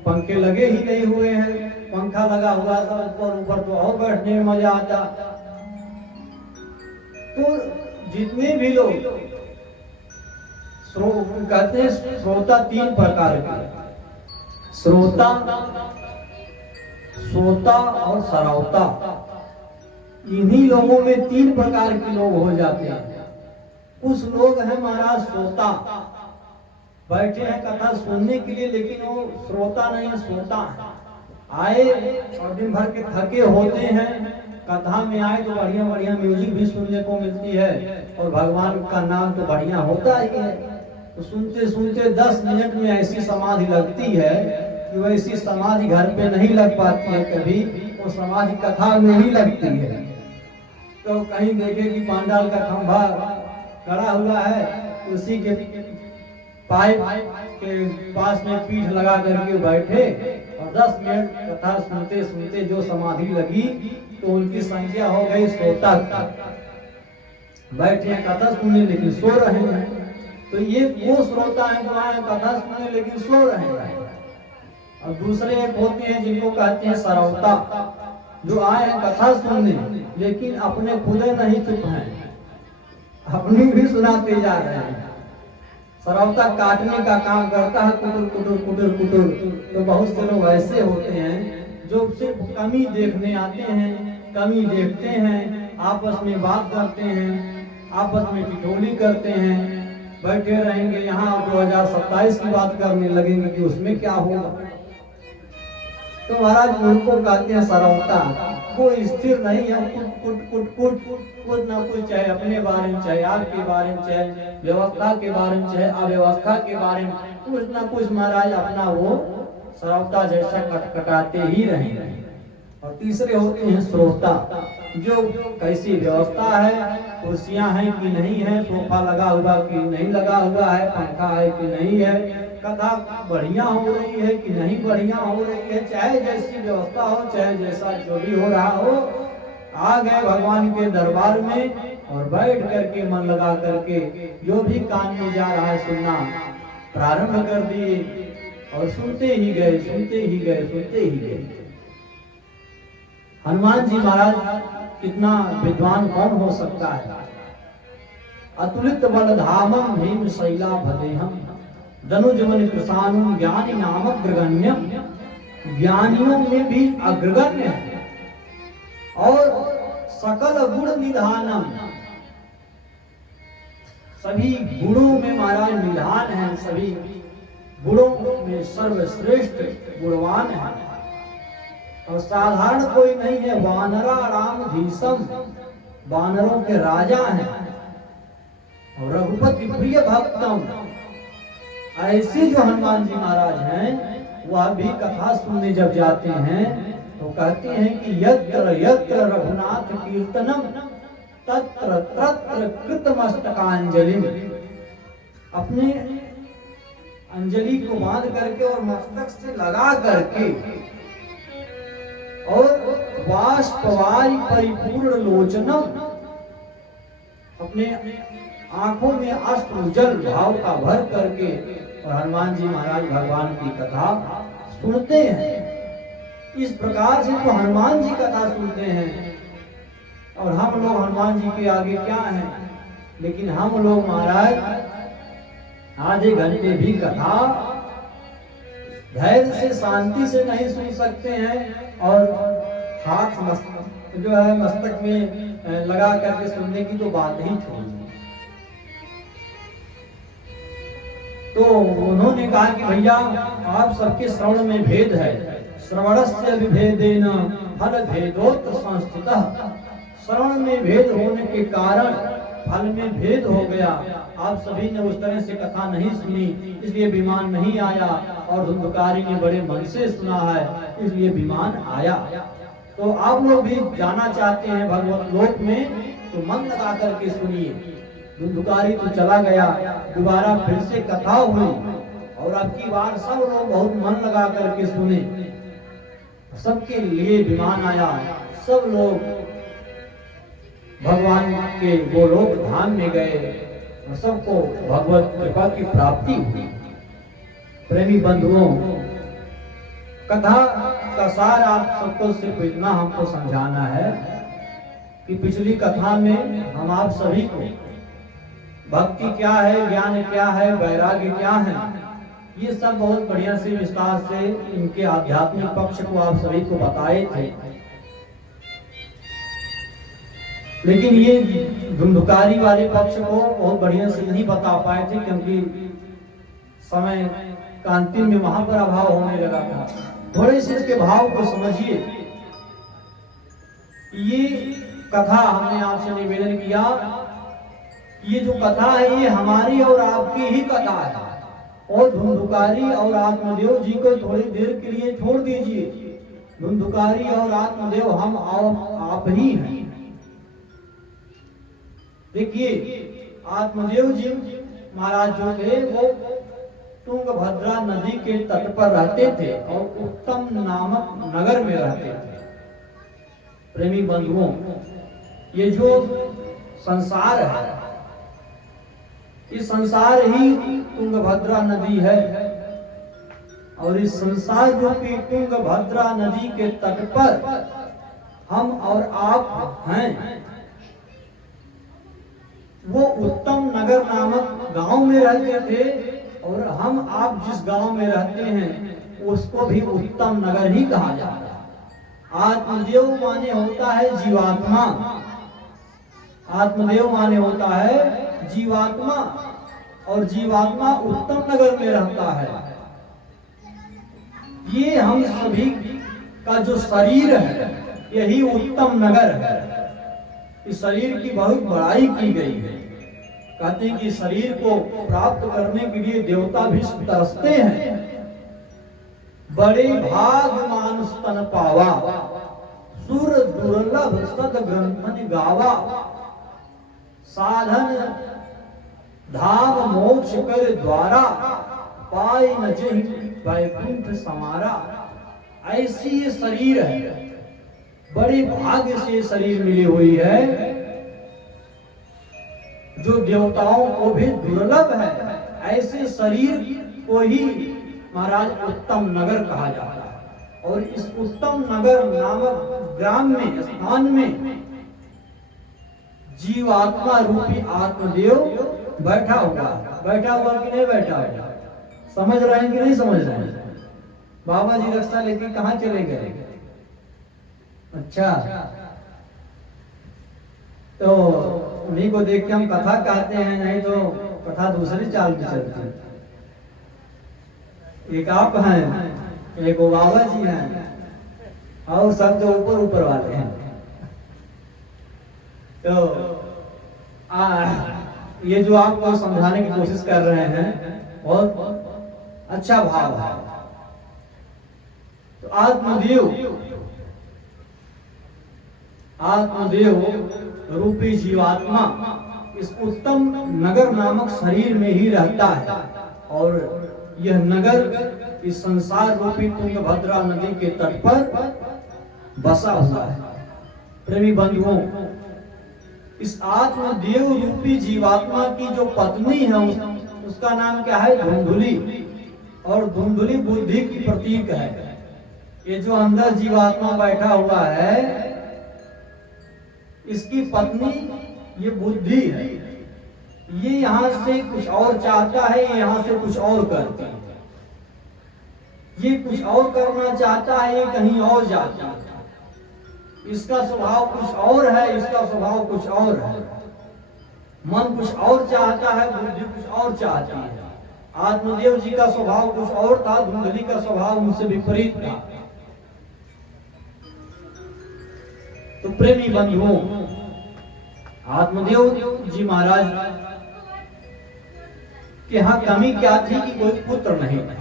पंखे लगे ही नहीं हुए हैं, पंखा लगा हुआ था ऊपर तो और बैठने में मजा आता। तो जितने भी लोग कहते हैं श्रोता 3 प्रकार के, श्रोता श्रोता और सरौता, इन्हीं लोगों में 3 प्रकार के लोग हो जाते हैं। कुछ लोग हैं महाराज श्रोता, बैठे हैं कथा सुनने के लिए लेकिन वो श्रोता नहीं है श्रोता है। आए और दिन भर के थके होते हैं, कथा में आए तो बढ़िया बढ़िया म्यूजिक भी सुनने को मिलती है और भगवान का नाम तो बढ़िया होता ही है। तो सुनते सुनते 10 मिनट में ऐसी समाधि लगती है कि वैसी समाधि घर पे नहीं लग पाती है, कभी वो समाधि कथा में ही लगती है। तो कहीं देखे कि पांडाल का खंभा खड़ा हुआ है, उसी के पाइप के पास में पीठ लगा करके बैठे और 10 मिनट कथा सुनते सुनते जो समाधि लगी तो उनकी संख्या हो गई 100 तक। बैठे कथा सुनने लेकिन सो रहे हैं। तो ये वो श्रोता है जो आए कथा सुनने लेकिन सो रहे हैं। और दूसरे एक होते हैं जिनको कहते हैं सरौता, जो आए हैं कथा सुनने लेकिन अपने खुदे नहीं चुप हैं, अपनी भी सुनाते जा रहे हैं। सरौता काटने का काम करता है, कुटुर कुटुर कुटुर कुटुर। तो बहुत से लोग ऐसे होते हैं जो सिर्फ कमी देखने आते हैं, कमी देखते हैं, आपस में बात करते हैं, आपस में टिटोली करते हैं, बैठे रहेंगे यहाँ 2027 की बात करने लगेंगे कि उसमें क्या होगा। तो महाराज उनको कहते हैं सरवता। वो स्थिर नहीं है, कुछ ना कुछ, चाहे अपने बारे में, चाहे आपके बारे में, चाहे व्यवस्था के बारे में, चाहे अव्यवस्था के बारे में, कुछ ना कुछ महाराज अपना वो सरवता जैसा कटकटाते ही रहेंगे। और तीसरे होते हैं श्रोता, जो कैसी व्यवस्था है, कुर्सियां हैं कि नहीं है, सोफा लगा हुआ कि नहीं लगा हुआ है, पंखा है कि नहीं है, कथा बढ़िया हो रही है कि नहीं बढ़िया हो रही है, चाहे जैसी व्यवस्था हो, चाहे जैसा जो भी हो रहा हो, आ गए भगवान के दरबार में और बैठ करके मन लगा करके जो भी कान में जा रहा है सुनना प्रारंभ कर दिए और सुनते ही गए, सुनते ही गए, सुनते ही गए। हनुमान जी महाराज कितना विद्वान कौन हो सकता है। अतुलित बल धामम भीम शैला भदेहम धनुजमन कृषाणु ज्ञानी नाम अग्रगण्यम, ज्ञानियों में भी अग्रगण्य है। और सकल गुण निधानम, सभी गुणों में महाराज निधान है, सभी गुणों में सर्वश्रेष्ठ गुणवान है। और साधारण कोई नहीं है, वानरा राम धीसम, वानरों के राजा हैं। और रघुपति प्रिय भक्तम, ऐसे जो हनुमान जी महाराज हैं वह भी कथा सुनने जब जाते हैं तो कहते हैं कि यत्र यत्र रघुनाथ कीर्तनम तत्र तत्र कृतमस्तकांजलि, अपने अंजलि को बांध करके और मस्तक से लगा करके और बाष्पवारी परिपूर्ण लोचनम, अपने आंखों में अश्रुजल भाव का भर करके और हनुमान जी महाराज भगवान की कथा सुनते हैं। इस प्रकार से तो हनुमान जी कथा सुनते हैं और हम लोग हनुमान जी के आगे क्या हैं। लेकिन हम लोग महाराज आधे घंटे भी कथा धैर्य से शांति से नहीं सुन सकते हैं और हाथ मस्तक जो है मस्तक में लगा करके सुनने की तो बात ही छोड़ दी। तो उन्होंने कहा कि भैया आप सबके श्रवण में भेद है, श्रवणस्य विभेदेन फल भेदोत्र संस्थितः, श्रवण में भेद होने के कारण फल में भेद हो गया। आप सभी ने उस तरह से कथा नहीं सुनी इसलिए विमान नहीं आया, और धुंधकारी ने बड़े मन से सुना है इसलिए विमान आया। तो आप लोग भी जाना चाहते हैं भगवत लोक में तो मन लगा करके सुनिए। धुंधकारी तो चला गया, दोबारा फिर से कथा हुई और अब की बार सब लोग बहुत मन लगा करके सुने। सबके लिए विमान आया, सब लोग भगवान के गोलोक धाम में गए और सबको भगवत कृपा की प्राप्ति हुई। प्रेमी बंधुओं, कथा का सार आप सबको सिर्फ इतना हमको समझाना है कि पिछली कथा में हम आप सभी को भक्ति क्या है, ज्ञान क्या है, वैराग्य क्या है, ये सब बहुत बढ़िया से विस्तार से इनके आध्यात्मिक पक्ष को आप सभी को बताए थे। लेकिन ये धुंधकारी वाले पक्ष को बहुत बढ़िया से नहीं बता पाए थे क्योंकि समय का अंतिम में वहां पर अभाव होने लगा था। थोड़े से इसके भाव को समझिए। ये कथा हमने आपसे निवेदन किया, ये जो कथा है ये हमारी और आपकी ही कथा है, और धुंधकारी और आत्मदेव जी को थोड़ी देर के लिए छोड़ दीजिए। धुंधकारी और आत्मदेव हम आप ही हैं। देखिए, आत्मदेव जी महाराज जो थे वो तुंगभद्रा नदी के तट पर रहते थे और उत्तम नामक नगर में रहते थे। प्रेमी बंधुओं, ये जो संसार है, इस संसार ही तुंगभद्रा नदी है, और इस संसार जो कि तुंगभद्रा नदी के तट पर हम और आप हैं। वो उत्तम नगर नामक गांव में रहते थे, और हम आप जिस गांव में रहते हैं उसको भी उत्तम नगर ही कहा जाता है। आत्मदेव माने होता है जीवात्मा, आत्मदेव माने होता है जीवात्मा, और जीवात्मा उत्तम नगर में रहता है। ये हम सभी का जो शरीर है यही उत्तम नगर है। इस शरीर की बहुत बड़ाई की गई है। कहते हैं कि शरीर को प्राप्त करने के लिए देवता भी तरसते हैं। बड़े भाग मानुष तन पावा, सुर दुर्लभ सद ग्रंथन गावा, साधन धाम मोक्ष कर द्वारा, पाए न जहि वैकुंठ समारा। ऐसी ये शरीर है, बड़े भाग्य से शरीर मिली हुई है, जो देवताओं को भी दुर्लभ है। ऐसे शरीर को ही महाराज उत्तम नगर कहा जाता है। और इस उत्तम नगर नामक ग्राम में, स्थान में जीवात्मा रूपी आत्मदेव बैठा हुआ कि नहीं बैठा हुआ? समझ रहे हैं कि नहीं समझ रहे हैं? बाबा जी रक्षा लेके कहाँ चले गए? अच्छा, तो उन्हीं को देख के हम कथा कहते हैं, नहीं तो कथा दूसरी चाल में चलती है। एक आप हैं, एक वो बाबा जी हैं, और सब तो ऊपर वाले हैं। तो ये जो आपको समझाने की कोशिश कर रहे हैं बहुत अच्छा भाव है। तो आत्मदेव रूपी जीवात्मा इस उत्तम नगर नामक शरीर में ही रहता है। और यह नगर इस संसार रूपी तुंगभद्रा नदी के तट पर बसा हुआ है। प्रेमी बंधुओं, इस आत्मदेव रूपी जीवात्मा की जो पत्नी है उसका नाम क्या है? धुंधुली। और धुंधुली बुद्धि की प्रतीक है। ये जो अंदर जीवात्मा बैठा हुआ है, इसकी पत्नी ये बुद्धि है। ये यहां से कुछ और चाहता है, ये यहां से कुछ और करती है। ये कुछ और करना चाहता है, ये कहीं और जाता है। इसका स्वभाव कुछ और है, इसका स्वभाव कुछ और है। मन कुछ और चाहता है, बुद्धि कुछ और चाहती है। आत्मदेव जी का स्वभाव कुछ और था, धुंधली का स्वभाव उनसे विपरीत था। तो प्रेमी बंधुओं, आत्मदेव जी महाराज के यहाँ कमी क्या थी कि कोई पुत्र नहीं था।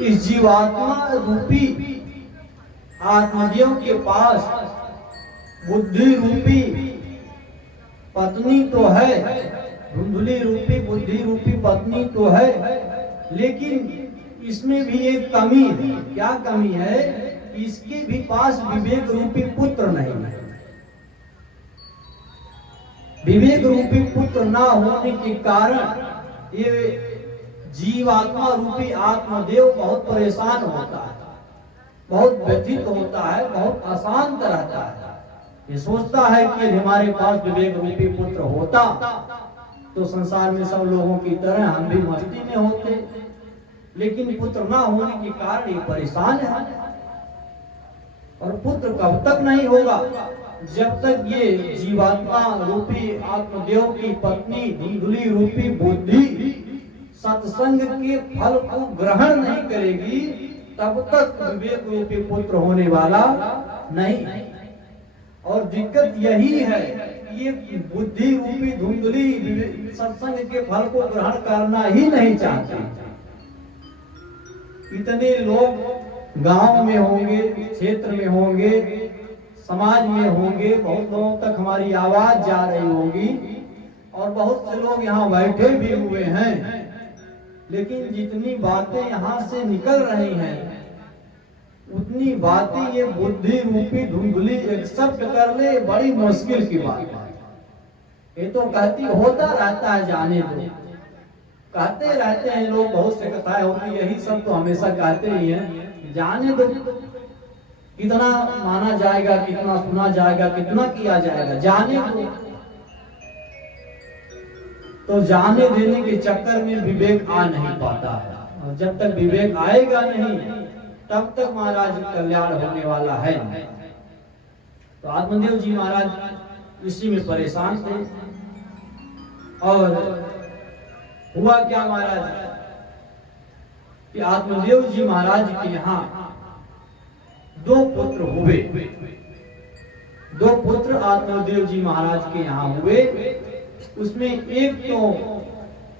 इस जीवात्मा रूपी आत्मदेव के पास बुद्धि रूपी पत्नी तो है, धुंधली रूपी बुद्धि रूपी पत्नी तो है, लेकिन इसमें भी एक कमी है। क्या कमी है? इसके भी पास विवेक रूपी पुत्र नहीं है। विवेक रूपी पुत्र ना होने के कारण ये जीवात्मा रूपी आत्मदेव बहुत परेशान होता है, बहुत व्यथित होता है, बहुत अशांत रहता है। ये सोचता है कि हमारे पास विवेक रूपी पुत्र होता तो संसार में सब लोगों की तरह हम भी मस्ती में होते, लेकिन पुत्र ना होने के कारण ये परेशान है। और पुत्र कब तक नहीं होगा? जब तक ये जीवात्मा रूपी आत्मदेव की पत्नी धुंधली रूपी बुद्धि सत्संग के फल को ग्रहण नहीं करेगी, तब तक विवेक रूपी पुत्र होने वाला नहीं। और दिक्कत यही है, ये बुद्धि रूपी धुंधली सत्संग के फल को ग्रहण करना ही नहीं चाहते। इतने लोग गांव में होंगे, क्षेत्र में होंगे, समाज में होंगे, बहुत लोगों तक हमारी आवाज जा रही होगी, और बहुत से लोग यहाँ बैठे भी हुए हैं। लेकिन जितनी बातें यहाँ से निकल रही हैं, उतनी बातें ये बुद्धि रूपी धुंधली एक्सेप्ट कर ले, बड़ी मुश्किल की बात है। ये तो कहती होता रहता है, जाने दो, कहते रहते हैं लोग, बहुत से कथाएं होती, यही सब तो हमेशा कहते ही हैं, जाने दो, कितना माना जाएगा, कितना सुना जाएगा, कितना किया जाएगा, जाने दो। तो जाने देने के चक्कर में विवेक आ नहीं पाता है, और जब तक विवेक आएगा नहीं तब तक महाराज कल्याण होने वाला है। तो आत्मदेव जी महाराज इसी में परेशान थे। और हुआ क्या महाराज कि आत्मदेव जी महाराज के यहाँ दो पुत्र हुए। दो पुत्र आत्मदेव जी महाराज के यहाँ हुए। उसमें एक तो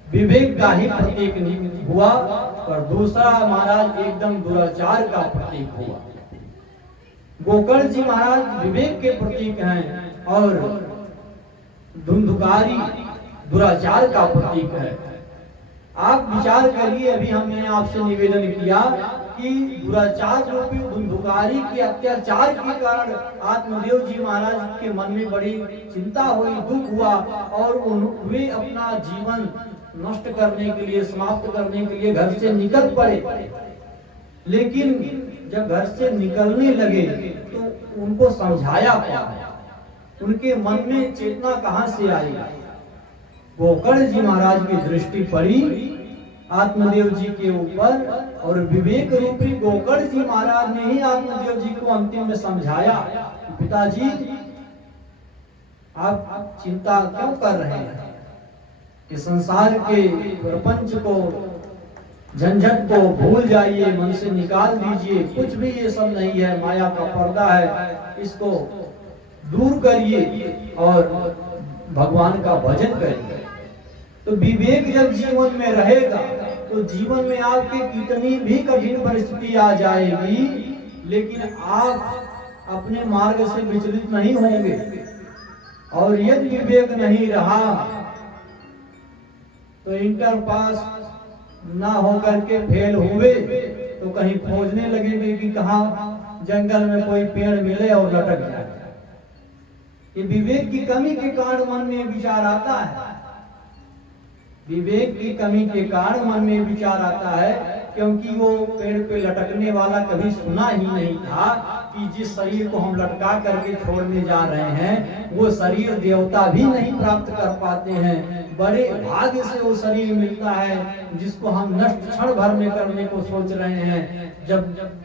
विवेक का ही प्रतीक हुआ और दूसरा महाराज एकदम दुराचार का प्रतीक हुआ। गोकर्ण जी महाराज विवेक के प्रतीक हैं और धुंधुकारी दुराचार का प्रतीक है। आप विचार करिए, अभी हमने आपसे निवेदन किया कि दुराचार रूपी धुंधुकारी के अत्याचार के कारण आत्मदेव जी महाराज के मन में बड़ी चिंता हुई, दुख हुआ और वे अपना जीवन नष्ट करने के लिए, समाप्त करने के लिए घर से निकल पड़े। लेकिन जब घर से निकलने लगे तो उनको समझाया क्या? उनके मन में चेतना कहां से आई? गोकर्ण जी महाराज की दृष्टि पड़ी आत्मदेव जी के ऊपर और विवेक रूपी गोकर्ण जी महाराज ने ही आत्मदेव जी को अंतिम में समझाया, पिताजी आप चिंता क्यों कर रहे हैं? कि संसार के प्रपंच को, झंझट को भूल जाइए, मन से निकाल दीजिए, कुछ भी ये सब नहीं है, माया का पर्दा है, इसको दूर करिए और भगवान का भजन करिए। तो विवेक जब जीवन में रहेगा तो जीवन में आपके कितनी भी कठिन परिस्थिति आ जाएगी, लेकिन आप अपने मार्ग से विचलित नहीं होंगे। और यदि विवेक नहीं रहा तो इंटर पास ना होकर के फेल हुए तो कहीं खोजने लगेंगे कि कहाँ जंगल में कोई पेड़ मिले और लटक जाए। ये विवेक की कमी के कारण मन में विचार आता है। विवेक की कमी के कारण मन में विचार आता है, क्योंकि वो पेड़ पे लटकने वाला कभी सुना ही नहीं था कि जिस शरीर को हम लटका करके छोड़ने जा रहे हैं वो शरीर देवता भी नहीं प्राप्त कर पाते हैं। बड़े भाग्य से वो शरीर मिलता है जिसको हम नष्ट क्षण भर में करने को सोच रहे हैं। जब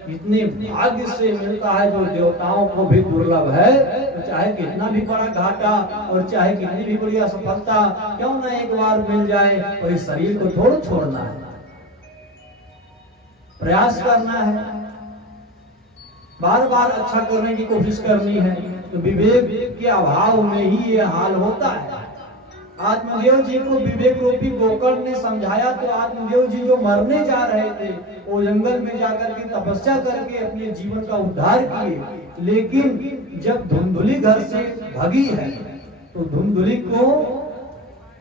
इतने भाग्य से मिलता है जो देवताओं को भी दुर्लभ है, तो चाहे कितना भी बड़ा घाटा और चाहे कितनी भी बड़ी असफलता क्यों ना एक बार मिल जाए, और इस शरीर को थोड़ा छोड़ना है, प्रयास करना है, बार बार अच्छा करने की कोशिश करनी है। तो विवेक के अभाव में ही ये हाल होता है। आत्मदेव जी को विवेक रूपी गोकर्ण ने समझाया तो आत्मदेव जी जो मरने जा रहे थे वो जंगल में जाकर के तपस्या करके अपने जीवन का उद्धार किए। लेकिन जब धुंधुली घर से भगी है तो धुंधुली को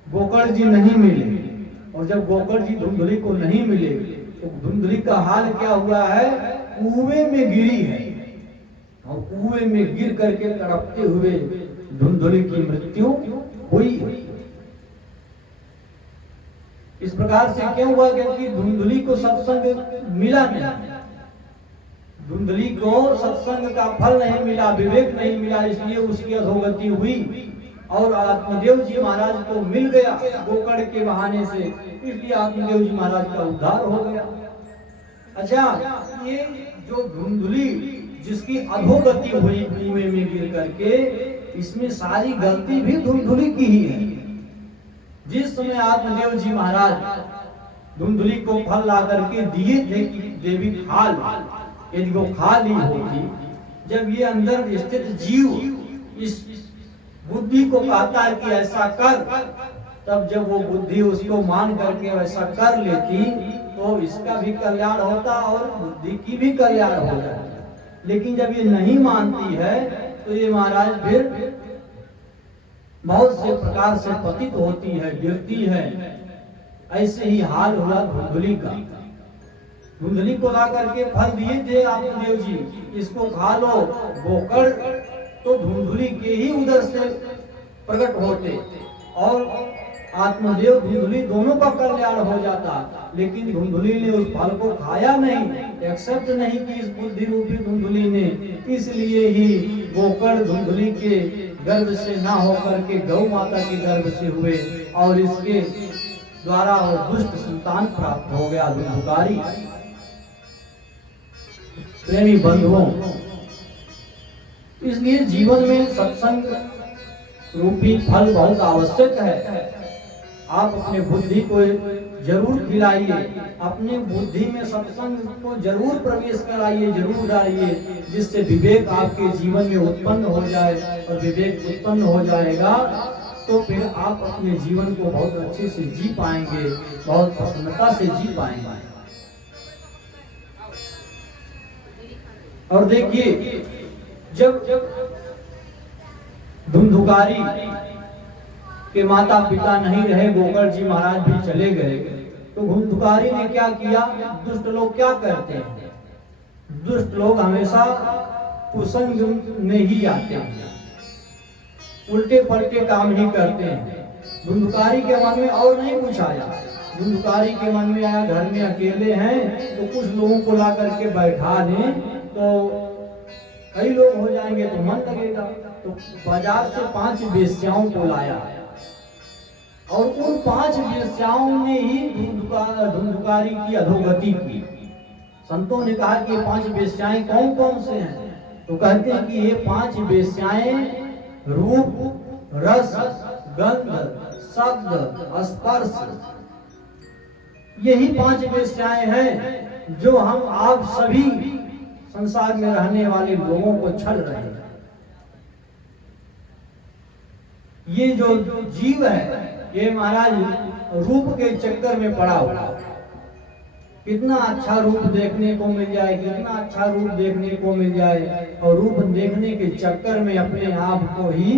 गोकर्ण जी नहीं मिले, और जब गोकर्ण जी धुंधुली को नहीं मिले तो धुंधुली का हाल क्या हुआ है? कुएं में गिरी है और कुएं में गिर करके तड़पते हुए धुंधुली की मृत्यु हुई। इस प्रकार से क्यों हुआ? क्योंकि धुंधुली को सत्संग मिला नहीं, धुंधुली को सत्संग का फल नहीं मिला, विवेक नहीं मिला, इसलिए उसकी अधोगति हुई। और आत्मदेव जी महाराज को मिल गया गोकर्ण के बहाने से, इसलिए आत्मदेव जी महाराज का उद्धार हो गया। अच्छा, ये जो धुंधुली जिसकी अधोगति हुई कुएं में गिर करके, इसमें सारी गलती भी धुंधुली की ही है। जिस समय आत्मदेव जी महाराज धुंधुली को फल ला करके दिए थे कि देवी खा ली, यदि वो खा ली होती, जब ये अंदर स्थित जीव इस बुद्धि को कहता है कि ऐसा कर, तब जब वो बुद्धि उसको मान करके वैसा कर लेती तो इसका भी कल्याण होता और बुद्धि की भी कल्याण हो जाता। लेकिन जब ये नहीं मानती है तो ये महाराज फिर बहुत से प्रकार से पतित होती है, गिरती है। ऐसे ही हाल हुआ धुंधुली का। धुंधुली को ला करके फल दिए थे आत्मदेव जी, इसको खा लो। गोकर्ण तो धुंधुली के ही उधर से प्रकट होते और आत्मदेव धुंधुली दोनों का कल्याण हो जाता। लेकिन धुंधुली ने उस फल को खाया नहीं, एक्सेप्ट नहीं की इस बुद्धि रूपी धुंधुली ने। इसलिए ही गोकर्ण धुंधुली के गर्भ से ना होकर के गौ माता के गर्भ से हुए और इसके द्वारा वो दुष्ट संतान प्राप्त हो गया धुंधुकारी। प्रेमी बंधुओं, इसलिए जीवन में सत्संग रूपी फल बहुत आवश्यक है। आप अपने बुद्धि को जरूर खिलाइए, अपने बुद्धि में सत्संग को जरूर प्रवेश कराइए, जरूर डालिए, जिससे विवेक आपके जीवन में उत्पन्न हो जाए। और विवेक उत्पन्न हो जाएगा तो फिर आप अपने जीवन को बहुत अच्छे से जी पाएंगे, बहुत प्रसन्नता से जी पाएंगे। और देखिए, जब धुंधुकारी के माता पिता नहीं रहे, गोकर्ण जी महाराज भी चले गए, तो धुंधुकारी ने क्या किया? दुष्ट लोग क्या करते हैं? दुष्ट लोग हमेशा कुसंग में ही आते हैं, उल्टे पलटे काम ही करते हैं। धुंधुकारी के मन में और नहीं कुछ आया, धुंधुकारी के मन में आया घर में अकेले हैं तो कुछ लोगों को ला करके बैठा दें तो कई लोग हो जाएंगे तो मन लगेगा। तो बाजार से 5 वेश्याओं को लाया और उन 5 वेश्याओं ने ही धुंधुकारी की अधोगति की। संतों ने कहा कि ये 5 वेश्याएं कौन कौन से हैं? तो कहते हैं कि ये 5 वेश्याएं रूप, रस, गंध, शब्द, स्पर्श, यही 5 वेश्याएं हैं जो हम आप सभी संसार में रहने वाले लोगों को छल रहे हैं। ये जो जीव है ये महाराज रूप के चक्कर में पड़ा हुआ, कितना अच्छा रूप देखने को मिल जाए, कितना अच्छा रूप देखने को मिल जाए, और रूप देखने के चक्कर में अपने आप को ही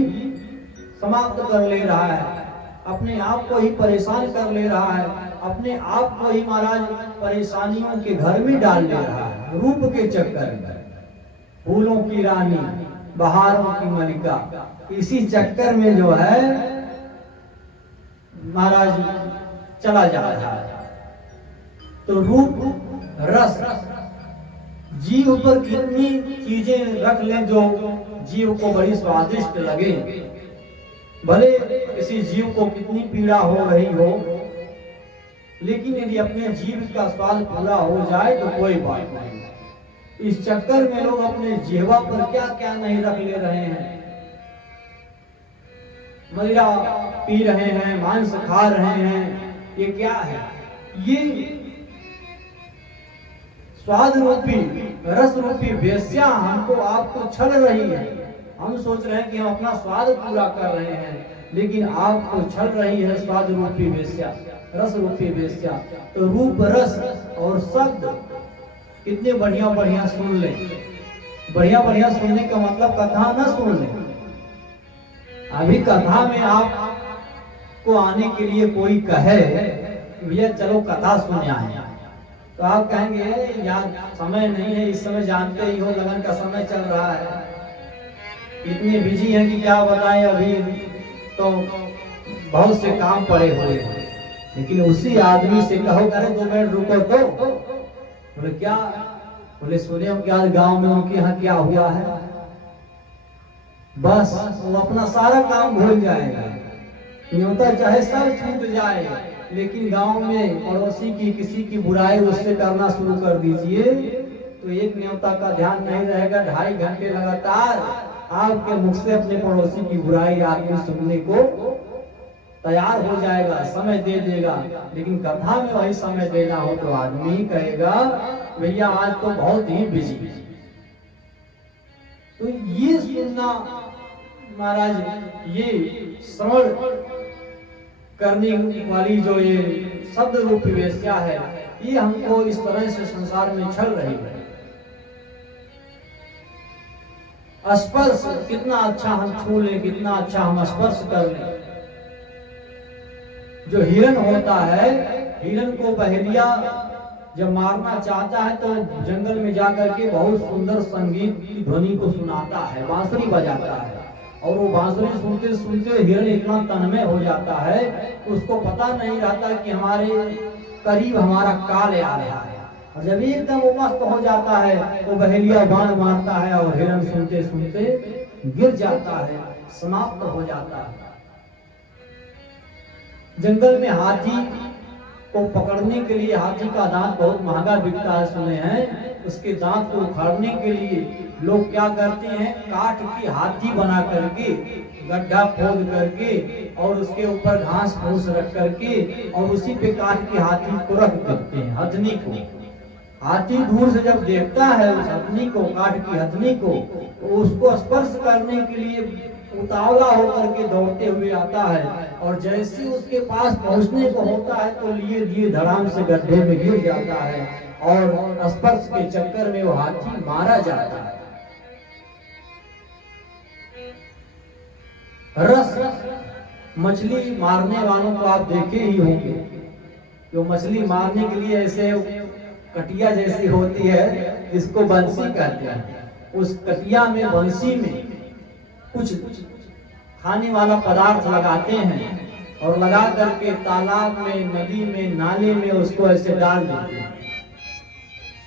समाप्त कर ले रहा है, अपने आप को ही परेशान कर ले रहा है, अपने आप को ही महाराज परेशानियों के घर में डाल ले रहा है रूप के चक्कर में। फूलों की रानी, बहारों की मलिका, इसी चक्कर में जो है महाराज चला जा रहा है। तो रूप, रस, जीव पर कितनी चीजें रख लें जो जीव को बड़ी स्वादिष्ट लगे, भले किसी जीव को कितनी पीड़ा हो रही हो, लेकिन यदि अपने जीव का स्वाद पूरा हो जाए तो कोई बात नहीं। इस चक्कर में लोग अपने जीवा पर क्या क्या नहीं रख ले रहे हैं, मदिरा पी रहे हैं, मांस खा रहे हैं, ये क्या है? ये स्वाद रूपी, रस रूपी वेश्या हमको आपको छल रही है। हम सोच रहे हैं कि हम अपना स्वाद पूरा कर रहे हैं, लेकिन आपको छल रही है स्वाद रूपी वेश्या, रस रूपी वेश्या। तो रूप, रस और शब्द कितने बढ़िया बढ़िया सुन ले। बढ़िया बढ़िया सुनने का मतलब कथा न सुन ले। अभी कथा में आपको आने के लिए कोई कहे भैया चलो कथा सुन आए, तो आप कहेंगे यार समय नहीं है, इस समय जानते ही हो लगन का समय चल रहा है, इतने बिजी हैं कि क्या बताएं, अभी तो बहुत से काम पड़े हुए हैं। लेकिन उसी आदमी से कहो अरे 2 मिनट रुको तो, बोले क्या? बोले सुने हम क्या गांव में उनके यहाँ क्या हुआ है, बस वो अपना सारा काम भूल जाएगा। न्योता चाहे सब छूट जाए, लेकिन गांव में पड़ोसी की किसी की बुराई उससे करना शुरू कर दीजिए तो एक न्योता का ध्यान नहीं रहेगा। 2.5 घंटे लगातार आपके मुख से अपने पड़ोसी की बुराई आदमी सुनने को तैयार हो जाएगा, समय दे देगा। लेकिन कथा में वही समय देना हो तो आदमी कहेगा भैया आज तो बहुत ही बिजी। तो ये सुनना महाराज, ये श्रवण करने वाली जो ये शब्द रूपी वेश्या है, ये हमको इस तरह से संसार में छल रही है। स्पर्श कितना अच्छा हम छू लें, कितना अच्छा हम स्पर्श कर लें। जो हिरण होता है, हिरण को बहेलिया जब मारना चाहता है तो जंगल में जाकर के बहुत सुंदर संगीत की ध्वनि को सुनाता है, बांसुरी बजाता है, और वो बांसुरी सुनते सुनते हिरण इतना तन्मय हो जाता है उसको पता नहीं रहता कि हमारे करीब हमारा काल आ रहा है। और जब एकदम वो मस्त हो जाता है वो बहेलिया बाण मारता है और हिरण सुनते सुनते गिर जाता है, समाप्त हो जाता है। जंगल में हाथी को पकड़ने के लिए हाथी का दांत बहुत महंगा बिकता है, सुने हैं। उसके दांत को उखाड़ने के लिए लोग क्या करते हैं, काठ की हाथी बना करके गड्ढा खोद करके और उसके ऊपर घास फूस रख करके और उसी पे काठ की हाथी को रख देते हैं, हथनी को। हाथी दूर से जब देखता है उस हथनी को, काठ की हथनी को, तो उसको स्पर्श करने के लिए उतावला होकर के दौड़ते हुए आता है और जैसे उसके पास पहुंचने को होता है तो लिए लिए धड़ाम से गड्ढे में गिर जाता है और स्पर्श के चक्कर में वो हाथी मारा जाता है। रस मछली मारने वालों को आप देखे ही होंगे, जो मछली मारने के लिए ऐसे कटिया जैसी होती है, इसको बंसी कहते हैं। उस कटिया में, बंसी में कुछ खाने वाला पदार्थ लगाते हैं और लगा करके तालाब में, नदी में, नाले में उसको ऐसे डाल देते हैं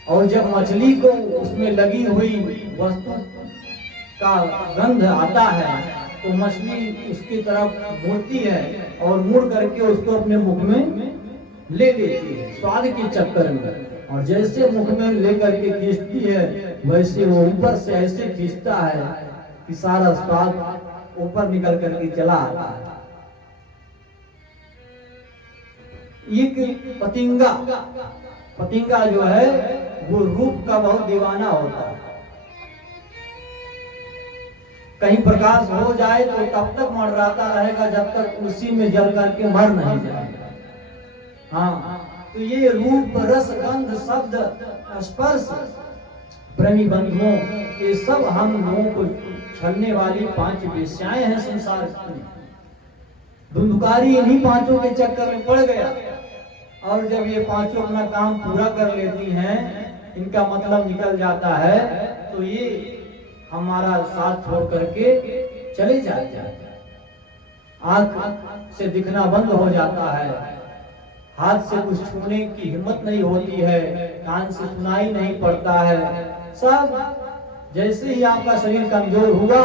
और जब मछली को उसमें लगी हुई वस्तु का गंध आता है तो मछली उसकी तरफ मुड़ती है और मुड़ करके उसको अपने मुख में ले लेती है स्वाद के चक्कर में, और जैसे मुख में लेकर के खींचती है वैसे वो ऊपर से ऐसे खींचता है कि सारा स्वाद ऊपर निकल करके चला आता है। ये पतिंगा जो है वो रूप का बहुत दीवाना होता है। कहीं प्रकाश हो जाए तो तब तक मंडराता रहेगा जब तक उसी में जल करके मर नहीं जाएगा। हाँ, तो ये रूप, रस, गंध, शब्द, स्पर्श प्रेमी बंधुओं, ये सब हम लोगों को छलने वाली 5 वेश्याएं हैं संसार में। धुंधकारी इन्हीं 5 के चक्कर में पड़ गया और जब ये 5 अपना काम पूरा कर लेती हैं, इनका मतलब निकल जाता है तो ये हमारा साथ छोड़ करके चले जाते हैं। आंख से दिखना बंद हो जाता है, हाथ से कुछ छूने की हिम्मत नहीं होती है, कान से सुनाई नहीं पड़ता है। सब जैसे ही आपका शरीर कमजोर हुआ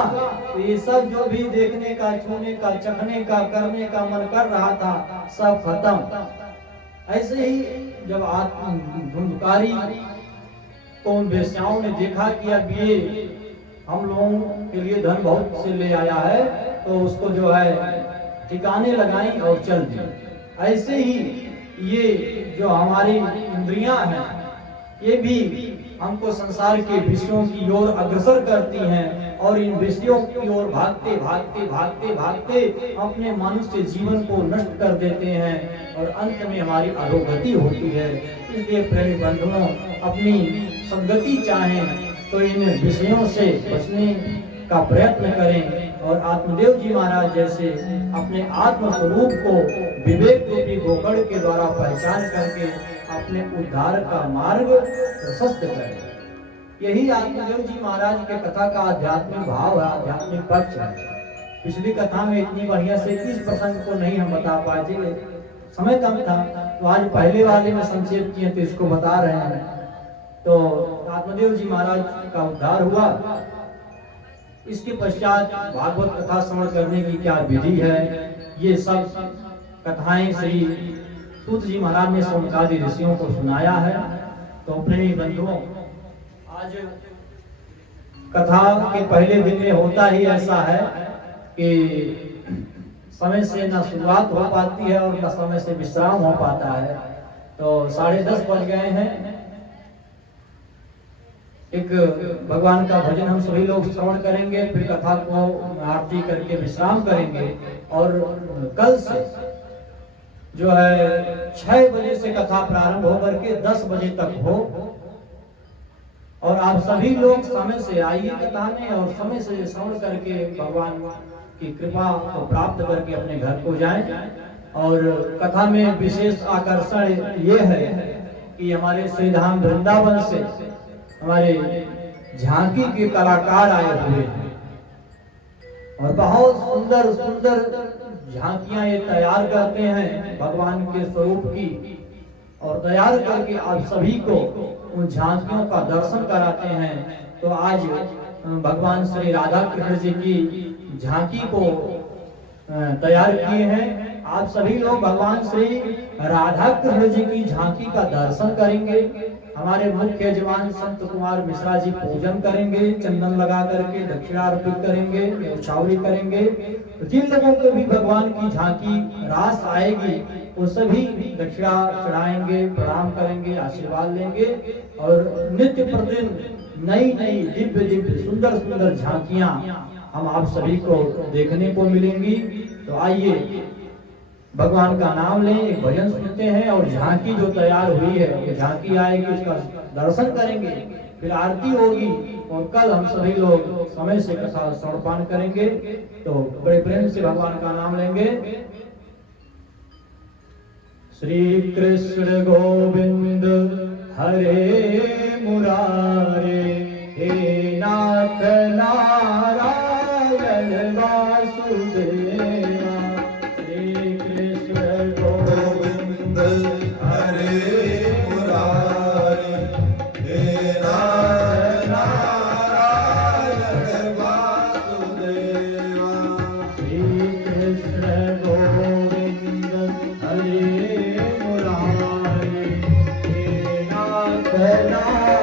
तो ये सब जो भी देखने का, छूने का, चखने का, करने का मन कर रहा था सब खत्म। ऐसे ही जब धुंधकारी को उन वेश्याओं ने देखा कि अब ये हम लोगों के लिए धन बहुत से ले आया है तो उसको जो है ठिकाने लगाई और चल दी। ऐसे ही ये जो हमारी इंद्रियां हैं ये भी हमको संसार के विषयों की ओर अग्रसर करती हैं और इन विषयों की ओर भागते भागते भागते भागते अपने मनुष्य जीवन को नष्ट कर देते हैं और अंत में हमारी अधोगति होती है। इसलिए प्रेमी बंधुओं, अपनी सद्गति चाहें तो इन विषयों से बचने का प्रयत्न करें और आत्मदेव जी महाराज जैसे अपने आत्म स्वरूप को विवेक रूपी गोकर्ण के द्वारा पहचान करके अपने उद्धार का मार्ग प्रशस्त करें। यही आत्मदेव जी महाराज के कथा का आध्यात्मिक भाव है, आध्यात्मिक पक्ष है। पिछली कथा में इतनी बढ़िया से इस प्रसंग को नहीं हम बता पाए थे, समय कम था, तो आज पहले वाले में संक्षेप किए तो इसको बता रहे हैं। तो आत्मदेव जी महाराज का उद्धार हुआ। इसके पश्चात भागवत कथा श्रवण करने की क्या विधि है, ये सब कथाएं श्री सूत जी महाराज ने सोमकादि ऋषियों को सुनाया है। तो प्रेमी बंधुओं, आज कथा के पहले दिन में होता ही ऐसा है कि समय से न शुरुआत हो पाती है और न समय से विश्राम हो पाता है। तो 10:30 बज गए हैं। एक भगवान का भजन हम सभी लोग श्रवण करेंगे, फिर कथा को आरती करके विश्राम करेंगे और कल से जो है 6 बजे से कथा प्रारंभ होकर के 10 बजे तक हो और आप सभी लोग समय से आइए कथा में और समय से श्रवण करके भगवान की कृपा को प्राप्त करके अपने घर को जाएं। और कथा में विशेष आकर्षण ये है कि हमारे श्री धाम वृंदावन से हमारे झांकी के कलाकार आए हुए हैं और बहुत सुंदर सुंदर झांकियां ये तैयार करते हैं भगवान के स्वरूप की, और तैयार करके आप सभी को उन झांकियों का दर्शन कराते हैं। तो आज भगवान श्री राधा कृष्ण जी की झांकी को तैयार किए हैं। आप सभी लोग भगवान श्री राधा कृष्ण जी की झांकी का दर्शन करेंगे। हमारे मुख्य यजमान संत कुमार मिश्रा जी पूजन करेंगे, चंदन लगा करके दक्षिणा अर्पित करेंगे, न्यौछावरी करेंगे। तो जिन लोगों को भी भगवान की झांकी रास आएगी वो सभी दक्षिणा चढ़ाएंगे, प्रणाम करेंगे, आशीर्वाद लेंगे और नित्य प्रतिदिन नई नई दिव्य दिव्य सुंदर सुंदर झांकियां हम आप सभी को देखने को मिलेंगी। तो आइए भगवान का नाम लें, एक भजन सुनते हैं और झांकी जो तैयार हुई है वो झांकी आएगी, उसका दर्शन करेंगे, फिर आरती होगी और कल हम सभी लोग समय से कथा श्रवण करेंगे। तो बड़े प्रेम से भगवान का नाम लेंगे। श्री कृष्ण गोविंद हरे मुरारे, हे नाथ नारायण वासुदेवा। श्री कृष्ण गोविंद हरे मुरारी, हे नाथ नारायण वासुदेवा। श्री कृष्ण गोविंद हरे मुरारे, हे नाथ नारायण